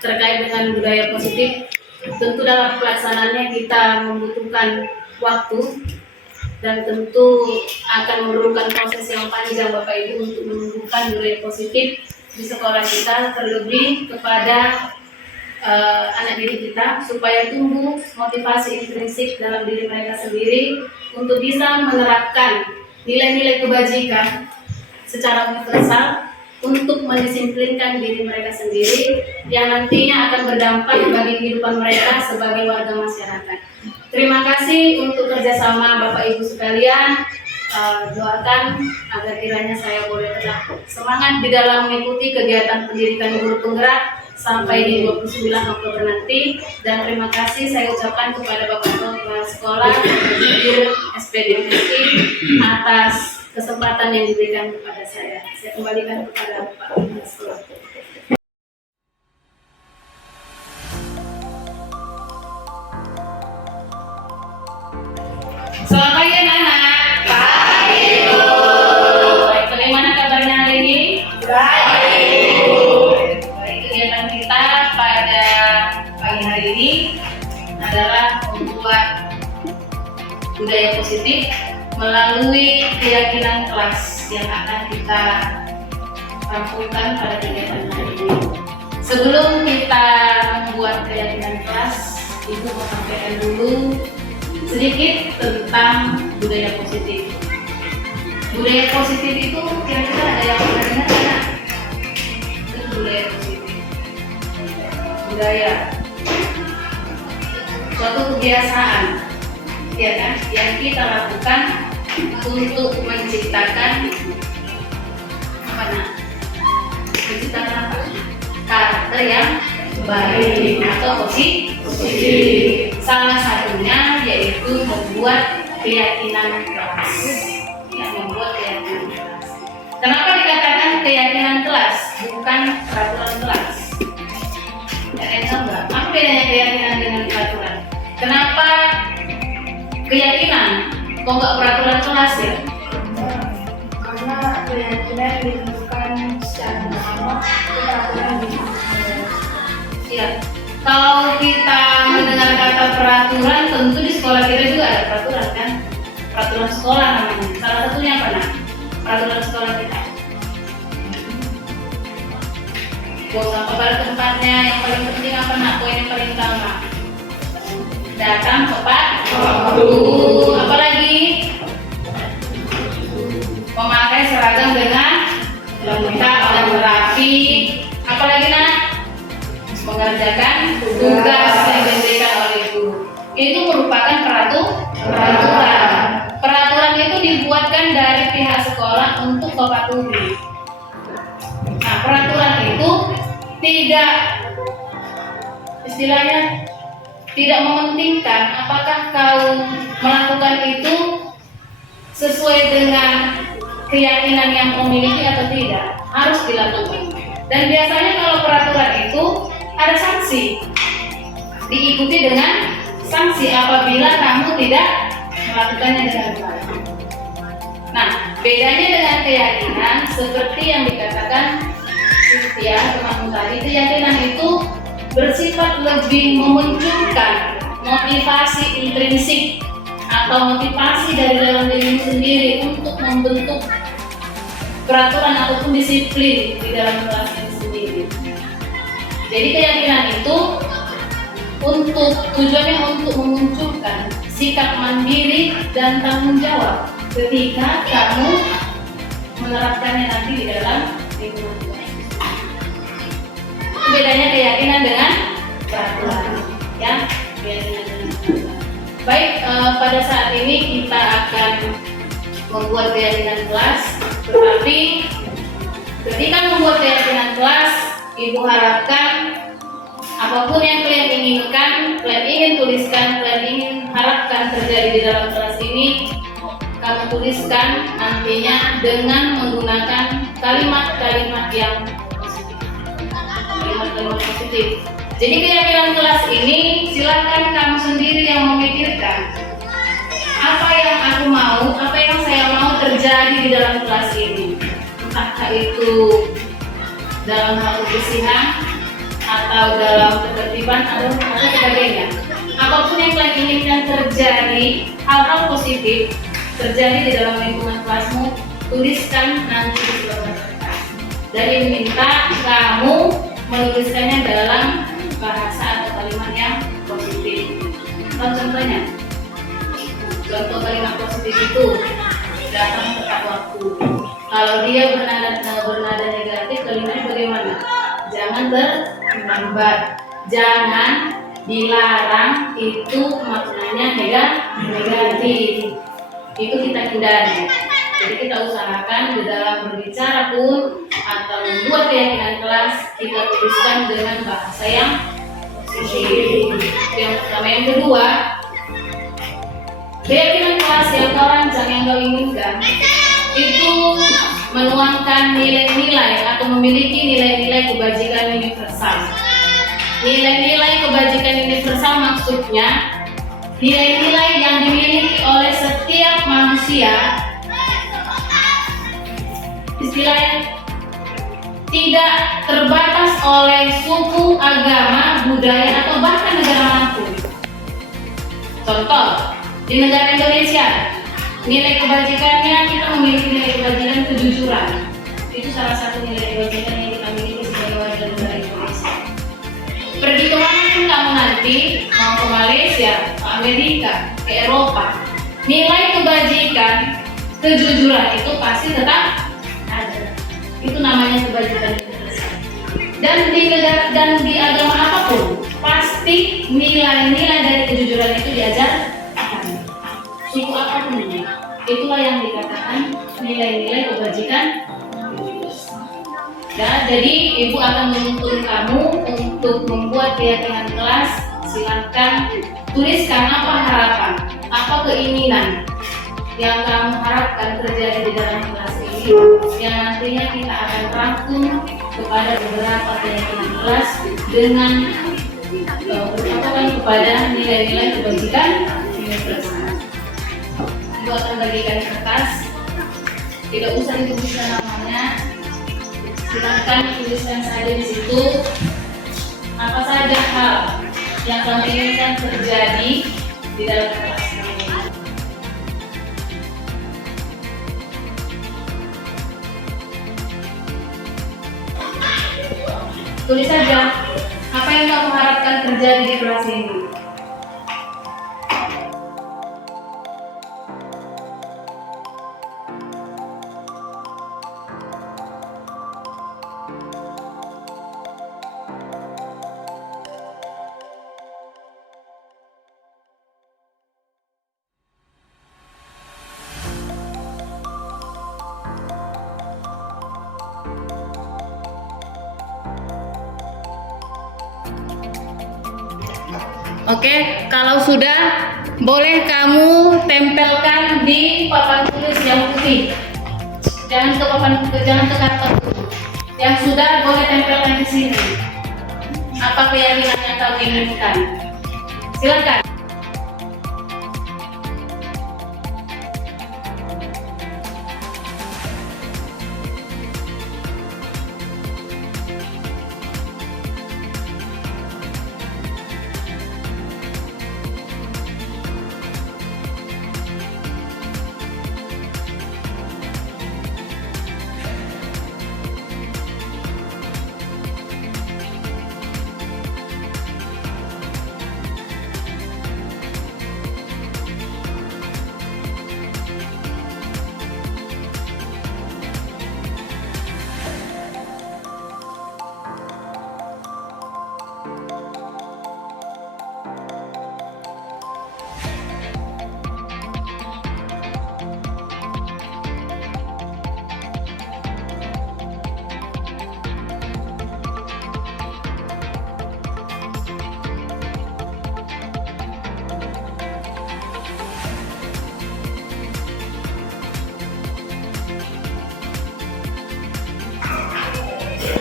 terkait dengan budaya positif, tentu dalam pelaksanaannya kita membutuhkan waktu dan tentu akan memerlukan proses yang panjang Bapak Ibu untuk menumbuhkan budaya positif di sekolah kita, terlebih kepada anak didik kita supaya tumbuh motivasi intrinsik dalam diri mereka sendiri untuk bisa menerapkan nilai-nilai kebajikan secara universal untuk mendisiplinkan diri mereka sendiri yang nantinya akan berdampak bagi kehidupan mereka sebagai warga masyarakat. Terima kasih untuk kerjasama Bapak Ibu sekalian. Doakan agar kiranya saya boleh tetap semangat di dalam mengikuti kegiatan pendidikan guru penggerak sampai di 29 Oktober nanti. Dan terima kasih saya ucapkan kepada Bapak Kepala Sekolah Jubir SPD MSI atas kesempatan yang diberikan kepada saya. Saya kembalikan kepada Bapak Kepala Sekolah. Selamat pagi anak-anak. Pagi. Baik, bagaimana kabarnya hari ini? Baik. Baik, kegiatan kita pada pagi hari ini adalah membuat budaya positif melalui keyakinan kelas yang akan kita rampungkan pada kegiatan hari ini. Sebelum kita membuat keyakinan kelas, Ibu mau sampaikan dulu sedikit tentang budaya positif. Budaya positif itu kira-kira ada yang pernah dengar tidak? Itu budaya positif. Budaya suatu kebiasaan, ya kan, yang kita lakukan untuk menciptakan apa nak? Menciptakan apa? Karakter yang baik atau positif. Salah satunya yaitu membuat keyakinan kelas. Yang membuat keyakinan kelas. Kenapa dikatakan keyakinan kelas, bukan peraturan kelas? Kalian tahu nggak? Apa bedanya keyakinan dengan peraturan? Kenapa keyakinan? Kok nggak peraturan kelas ya? Karena keyakinan ditentukan secara bersama, peraturan Iya. Kalau kita mendengar kata peraturan, tentu di sekolah kita juga ada peraturan kan? Peraturan sekolah namanya. Salah satunya apa nak? Peraturan sekolah kita. Buang sampah pada tempatnya. Yang paling penting apa nak? Poin yang paling utama. Datang tepat waktu. Apalagi memakai seragam dengan lengkap dan rapi. Apalagi nak? Mengerjakan tugas yang diberikan oleh guru. Itu merupakan peraturan. Peraturan itu dibuatkan dari pihak sekolah untuk mematuhi. Nah, peraturan itu tidak istilahnya tidak mementingkan apakah kau melakukan itu sesuai dengan keyakinan yang kau miliki atau tidak, harus dilakukan. Dan biasanya kalau peraturan itu ada sanksi, diikuti dengan sanksi apabila kamu tidak melakukannya dengan baik. Nah, bedanya dengan keyakinan seperti yang dikatakan Cynthia teman tadi, keyakinan itu bersifat lebih memunculkan motivasi intrinsik atau motivasi dari dalam dirimu sendiri untuk membentuk peraturan ataupun disiplin di dalam kelas itu sendiri. Jadi keyakinan itu tujuannya untuk memunculkan sikap mandiri dan tanggung jawab ketika kamu menerapkannya nanti di dalam lingkungan kelas. Bedanya keyakinan dengan peraturan, ya. Keyakinan dengan peraturan. Baik, pada saat ini kita akan membuat keyakinan kelas, tetapi ketika membuat keyakinan kelas, Ibu harapkan apapun yang kalian inginkan, kalian ingin tuliskan, kalian ingin harapkan terjadi di dalam kelas ini, kamu tuliskan nantinya dengan menggunakan kalimat-kalimat yang kalimat-kalimat positif. Jadi keyakinan kelas ini silakan kamu sendiri yang memikirkan apa yang aku mau, apa yang saya mau terjadi di dalam kelas ini. Entahkah itu dalam hal kebersihan atau dalam ketertiban atau sebagainya. Apapun yang kalian inginkan terjadi, hal-hal positif terjadi di dalam lingkungan kelasmu, tuliskan nanti di sebelah kertas. Dan minta kamu menuliskannya dalam bahasa atau kalimat yang positif. Contohnya, contoh kalimat positif itu datang tepat waktu. Kalau dia bernada negatif, kalimatnya bagaimana? Jangan terlambat, jangan dilarang, itu maknanya negatif. Itu kita hindari. Jadi kita usahakan di dalam berbicara pun atau membuat keyakinan kelas, kita tuliskan dengan bahasa yang positif. Yang pertama. Yang kedua, keyakinan kelas yang kau rancang, yang kau inginkan itu menuangkan nilai-nilai atau memiliki nilai-nilai kebajikan universal. Nilai-nilai kebajikan universal maksudnya nilai-nilai yang dimiliki oleh setiap manusia, istilahnya tidak terbatas oleh suku, agama, budaya, atau bahkan negara manapun. Contoh, di negara Indonesia, nilai kebajikannya kita memiliki nilai kebajikan kejujuran. Itu salah satu nilai kebajikan yang kita miliki sebagai warga negara Indonesia. Pergi ke mana pun kamu nanti, mau ke Malaysia, ke Amerika, ke Eropa, nilai kebajikan, kejujuran itu pasti tetap ada. Itu namanya kebajikan universal. Dan di agama apapun, pasti nilai-nilai dari kejujuran itu diajarkan. Suku apapun ini, itulah yang dikatakan nilai-nilai kebajikan. Ya, jadi Ibu akan menuntun kamu untuk membuat keyakinan kelas. Silakan tuliskan apa harapan, apa keinginan yang kamu harapkan terjadi di dalam kelas ini, yang nantinya kita akan rangkum kepada beberapa keyakinan kelas dengan berpatokan kepada nilai-nilai kebajikan universal. Ibu akan bagikan kertas, tidak usah dituliskan namanya, silakan tuliskan saja di situ apa saja hal yang kamu inginkan terjadi di dalam kelas ini. Tulis saja apa yang kamu harapkan terjadi di kelas ini. Oke, kalau sudah boleh kamu tempelkan di papan tulis yang putih. Jangan ke karton. Yang sudah boleh tempelkan di sini. Apa keyakinan yang kamu inginkan? Silakan.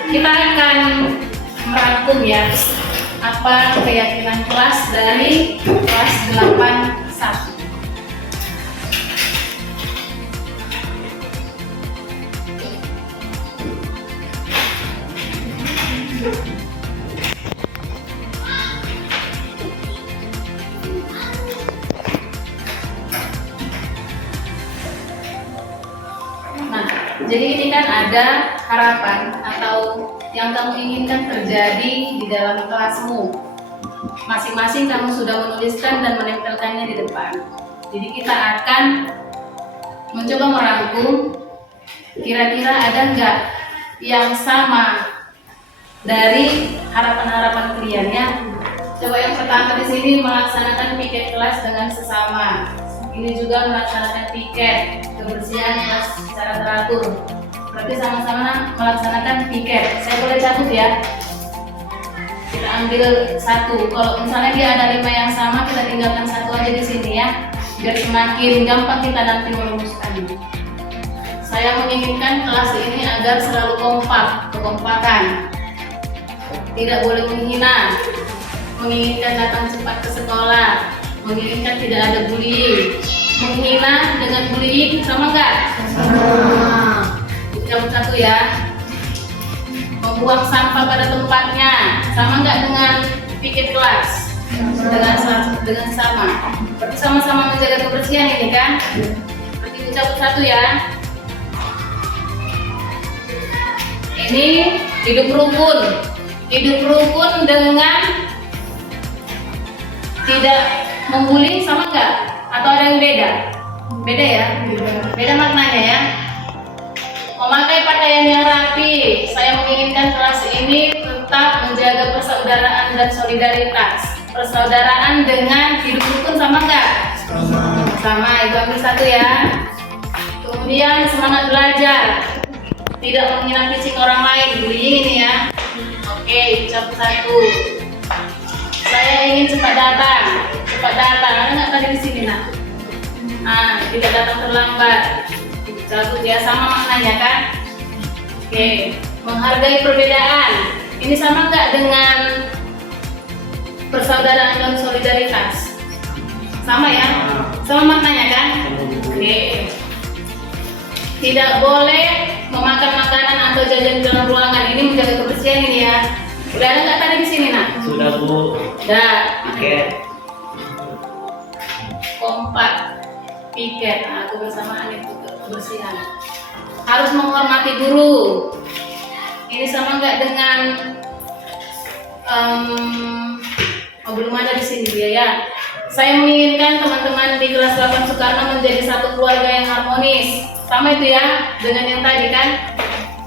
Kita akan merangkum ya apa keyakinan kelas dari kelas 81. Nah, jadi ini kan ada harapan atau yang kamu inginkan terjadi di dalam kelasmu. Masing-masing kamu sudah menuliskan dan menempelkannya di depan. Jadi kita akan mencoba merangkum kira-kira ada nggak yang sama dari harapan-harapan kalian ya. Coba yang pertama di sini melaksanakan piket kelas dengan sesama. Ini juga melaksanakan piket kebersihan kelas secara teratur. Berarti sama-sama melaksanakan piket. Saya boleh cabut ya. Kita ambil satu. Kalau misalnya dia ada 5 yang sama, kita tinggalkan satu aja di sini ya. Biar semakin gampang kita nanti merumuskannya. Saya menginginkan kelas ini agar selalu kompak, kekompakan. Tidak boleh menghina. Menginginkan datang cepat ke sekolah. Menginginkan tidak ada bullying. Menghina dengan bullying sama nggak? Sama. Cabut satu ya. Membuang sampah pada tempatnya sama nggak dengan piket kelas? Dengan sama. Berarti sama-sama menjaga kebersihan ini kan? Berarti itu cabut satu ya. Ini hidup rukun. Hidup rukun dengan tidak membuli sama nggak? Atau ada yang beda? Beda ya? Beda maknanya ya. Memakai pakaian yang rapi. Saya menginginkan kelas ini tetap menjaga persaudaraan dan solidaritas. Persaudaraan dengan hidup rukun sama nggak? Sama, itu ambil satu ya. Kemudian semangat belajar. Tidak menghina fisik orang lain, bullying ini ya. Oke, cabut satu. Saya ingin cepat datang. Cepat datang, ada nggak tadi di sini nak? Nah, tidak datang terlambat. Cabut ya, sama maknanya kan? Oke, menghargai perbedaan. Ini sama nggak dengan persaudaraan dan solidaritas? Sama ya? Sama maknanya kan? Oke. Tidak boleh memakan makanan atau jajan di dalam ruangan. Ini menjaga kebersihan ini ya. Udah ada nggak tadi di sini nak? Sudah Bu. Udah. Oke. Kompak, piket, nah, kebersamaan itu kebersihan. Harus menghormati guru. Ini sama nggak dengan belum ada di sini dia ya. Saya menginginkan teman-teman di kelas 8 Soekarno menjadi satu keluarga yang harmonis. Sama itu ya dengan yang tadi kan,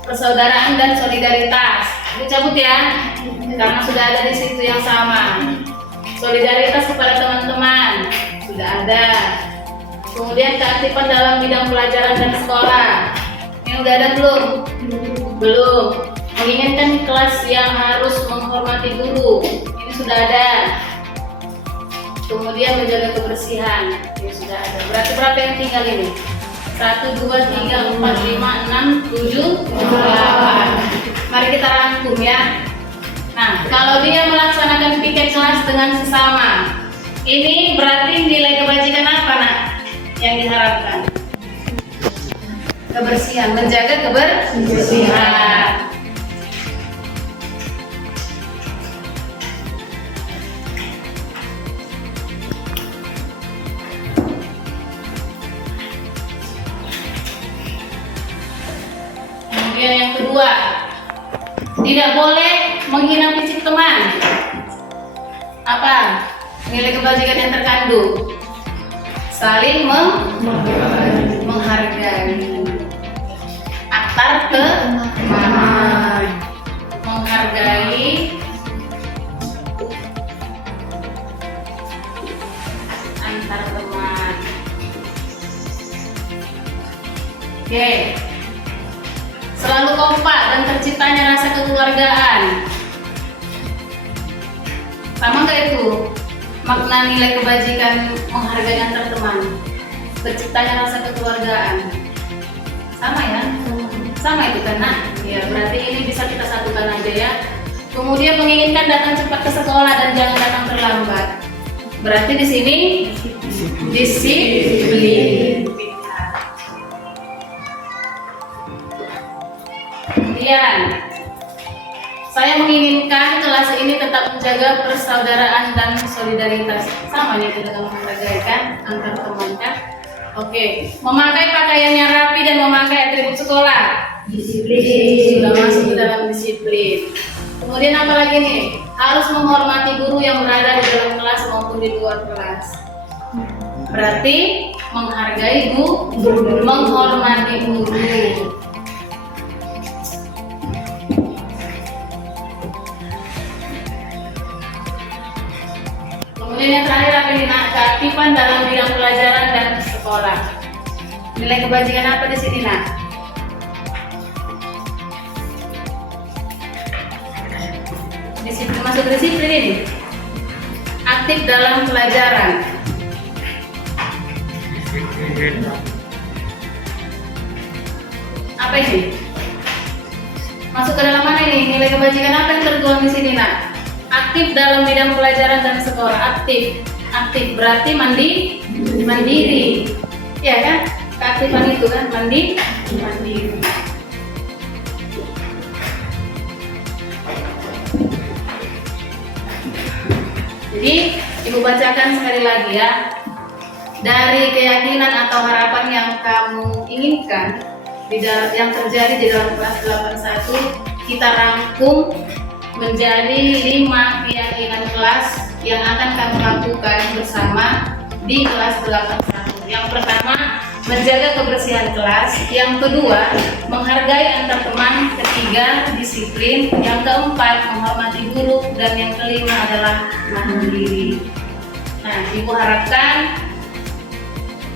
persaudaraan dan solidaritas. Itu cabut ya, karena sudah ada di situ yang sama. Solidaritas kepada teman-teman sudah ada. Kemudian keaktifan dalam bidang pelajaran dan sekolah. Ini udah ada belum? Belum. Menginginkan kelas yang harus menghormati guru. Ini sudah ada. Kemudian menjaga kebersihan, ya sudah ada. Berarti berapa yang tinggal ini? 1, 2, 3, 4, 5, 6, 7, 8. Mari kita rangkum ya. Nah, kalau dia melaksanakan piket kelas dengan sesama, ini berarti nilai kebajikan apa nak yang diharapkan? Kebersihan, menjaga kebersihan. Kemudian yang kedua, tidak boleh menghina fisik teman. Apa nilai kebajikan yang terkandung? Saling menghargai. Aktar teman, menghargai antar teman. Oke. Selalu kompak dan terciptanya rasa kekeluargaan. Sama nggak itu makna nilai kebajikan menghargai antar teman? Terciptanya rasa kekeluargaan. Sama ya? Sama itu kan nak? Ya berarti ini bisa kita satukan aja ya. Kemudian menginginkan datang cepat ke sekolah dan jangan datang terlambat. Berarti di sini disiplin. Kemudian saya menginginkan kelas ini tetap menjaga persaudaraan dan solidaritas. Sama ya dengan menghargai kan antar teman kan. Oke, memakai pakaian yang rapi dan memakai atribut sekolah. Disiplin. Sudah masuk ke dalam disiplin. Kemudian apa lagi nih? Harus menghormati guru yang berada di dalam kelas maupun di luar kelas. Berarti menghargai guru, menghormati guru. Kemudian yang terakhir apa ini nak? Keaktifan dalam bidang pelajaran dan sekolah. Nilai kebajikan apa di sini nak? Disiplin, masuk disiplin ini. Aktif dalam pelajaran. Apa ini? Masuk ke dalam mana ini? Nilai kebajikan apa yang tertuang di sini nak? Aktif dalam bidang pelajaran dan sekolah. Aktif berarti mandiri, ya kan? Keaktifan itu kan mandiri. Jadi ibu bacakan sekali lagi ya. Dari keyakinan atau harapan yang kamu inginkan yang terjadi di dalam kelas 81, kita rangkum menjadi 5 keyakinan kelas yang akan kamu lakukan bersama di kelas 81. Yang pertama, menjaga kebersihan kelas. Yang kedua, menghargai antar teman. Ketiga, disiplin. Yang keempat, menghormati guru. Dan yang kelima adalah mandiri. Nah, ibu harapkan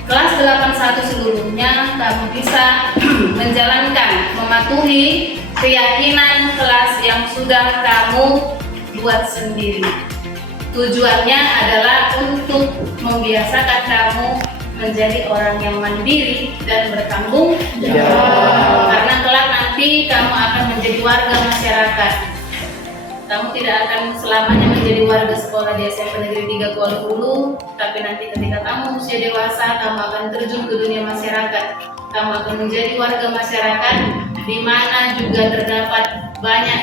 kelas 81 seluruhnya kamu bisa menjalankan, mematuhi keyakinan kelas yang sudah kamu buat sendiri. Tujuannya adalah untuk membiasakan kamu menjadi orang yang mandiri dan bertanggung jawab. Karena kelak nanti kamu akan menjadi warga masyarakat. Kamu tidak akan selamanya menjadi warga sekolah di SMP Negeri 3 Kuala Lumpur, tapi nanti ketika kamu usia dewasa, kamu akan terjun ke dunia masyarakat. Kamu akan menjadi warga masyarakat di mana juga terdapat banyak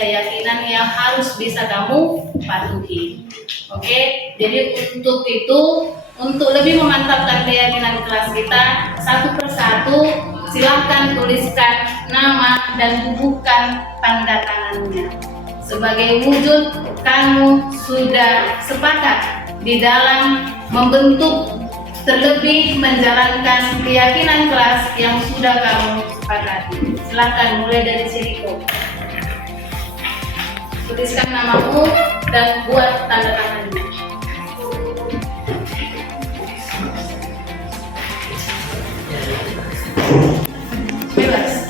keyakinan yang harus bisa kamu patuhi. Oke, jadi untuk itu, untuk lebih memantapkan keyakinan kelas kita, satu persatu silahkan tuliskan nama dan bubuhkan tanda tangannya. Sebagai wujud kamu sudah sepakat di dalam membentuk, terlebih menjalankan keyakinan kelas yang sudah kamu sepakati. Silakan mulai dari sini kok. Tuliskan namamu dan buat tanda tangannya. Bebas.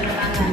tanda tangan.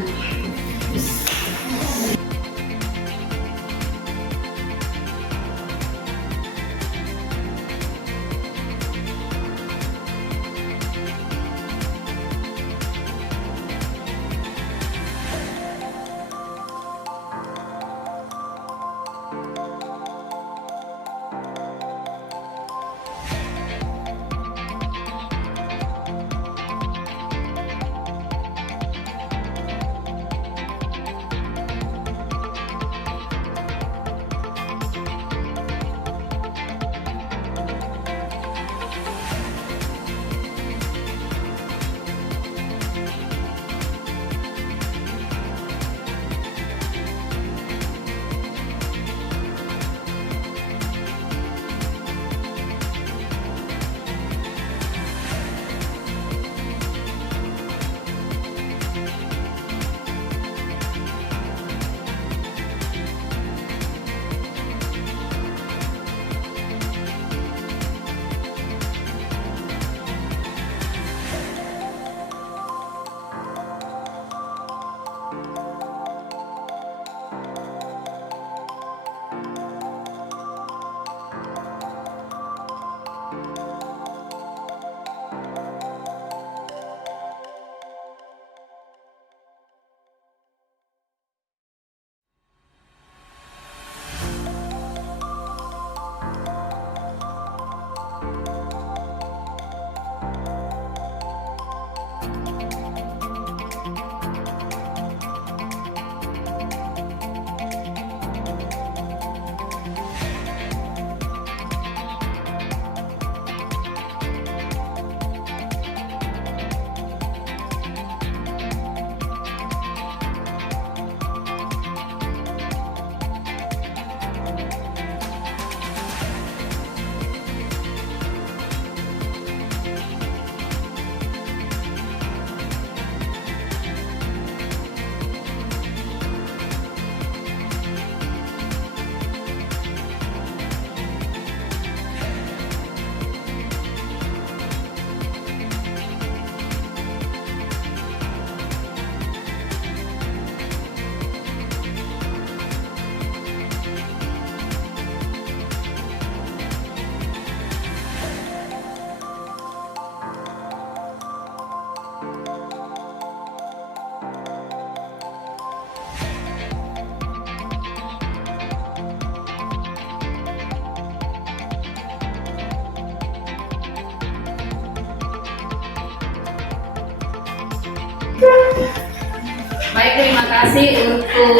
Baik, terima kasih untuk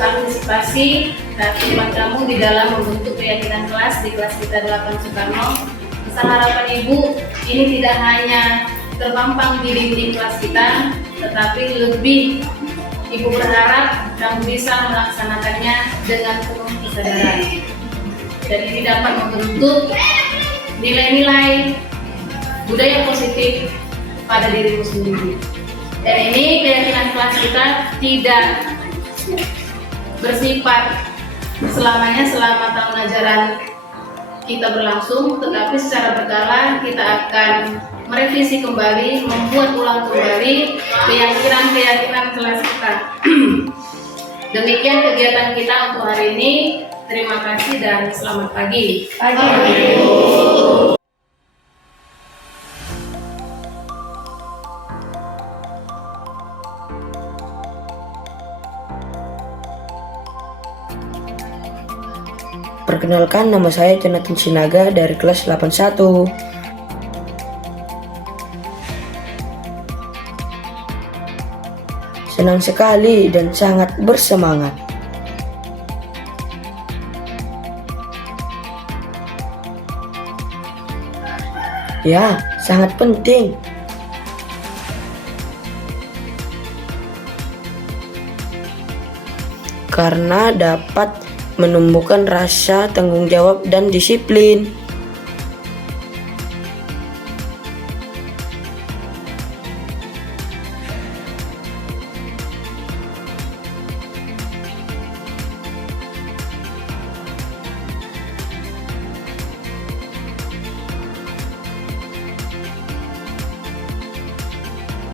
partisipasi dan khidmat kamu di dalam membentuk keyakinan kelas di kelas kita 8 Soekarno. Besar harapan Ibu, ini tidak hanya terpampang di dinding kelas kita, tetapi lebih Ibu berharap kamu bisa melaksanakannya dengan penuh kesadaran. Dan ini dapat membentuk nilai-nilai budaya positif pada dirimu sendiri. Dan ini keyakinan kelas kita tidak bersifat selamanya selama tahun ajaran kita berlangsung, tetapi secara berkala kita akan merevisi kembali, membuat ulang kembali keyakinan kelas kita. Demikian kegiatan kita untuk hari ini. Terima kasih dan selamat pagi. Perkenalkan, nama saya Jonathan Sinaga dari kelas 81. Senang sekali dan sangat bersemangat. Ya, sangat penting. Karena dapat menumbuhkan rasa tanggung jawab dan disiplin.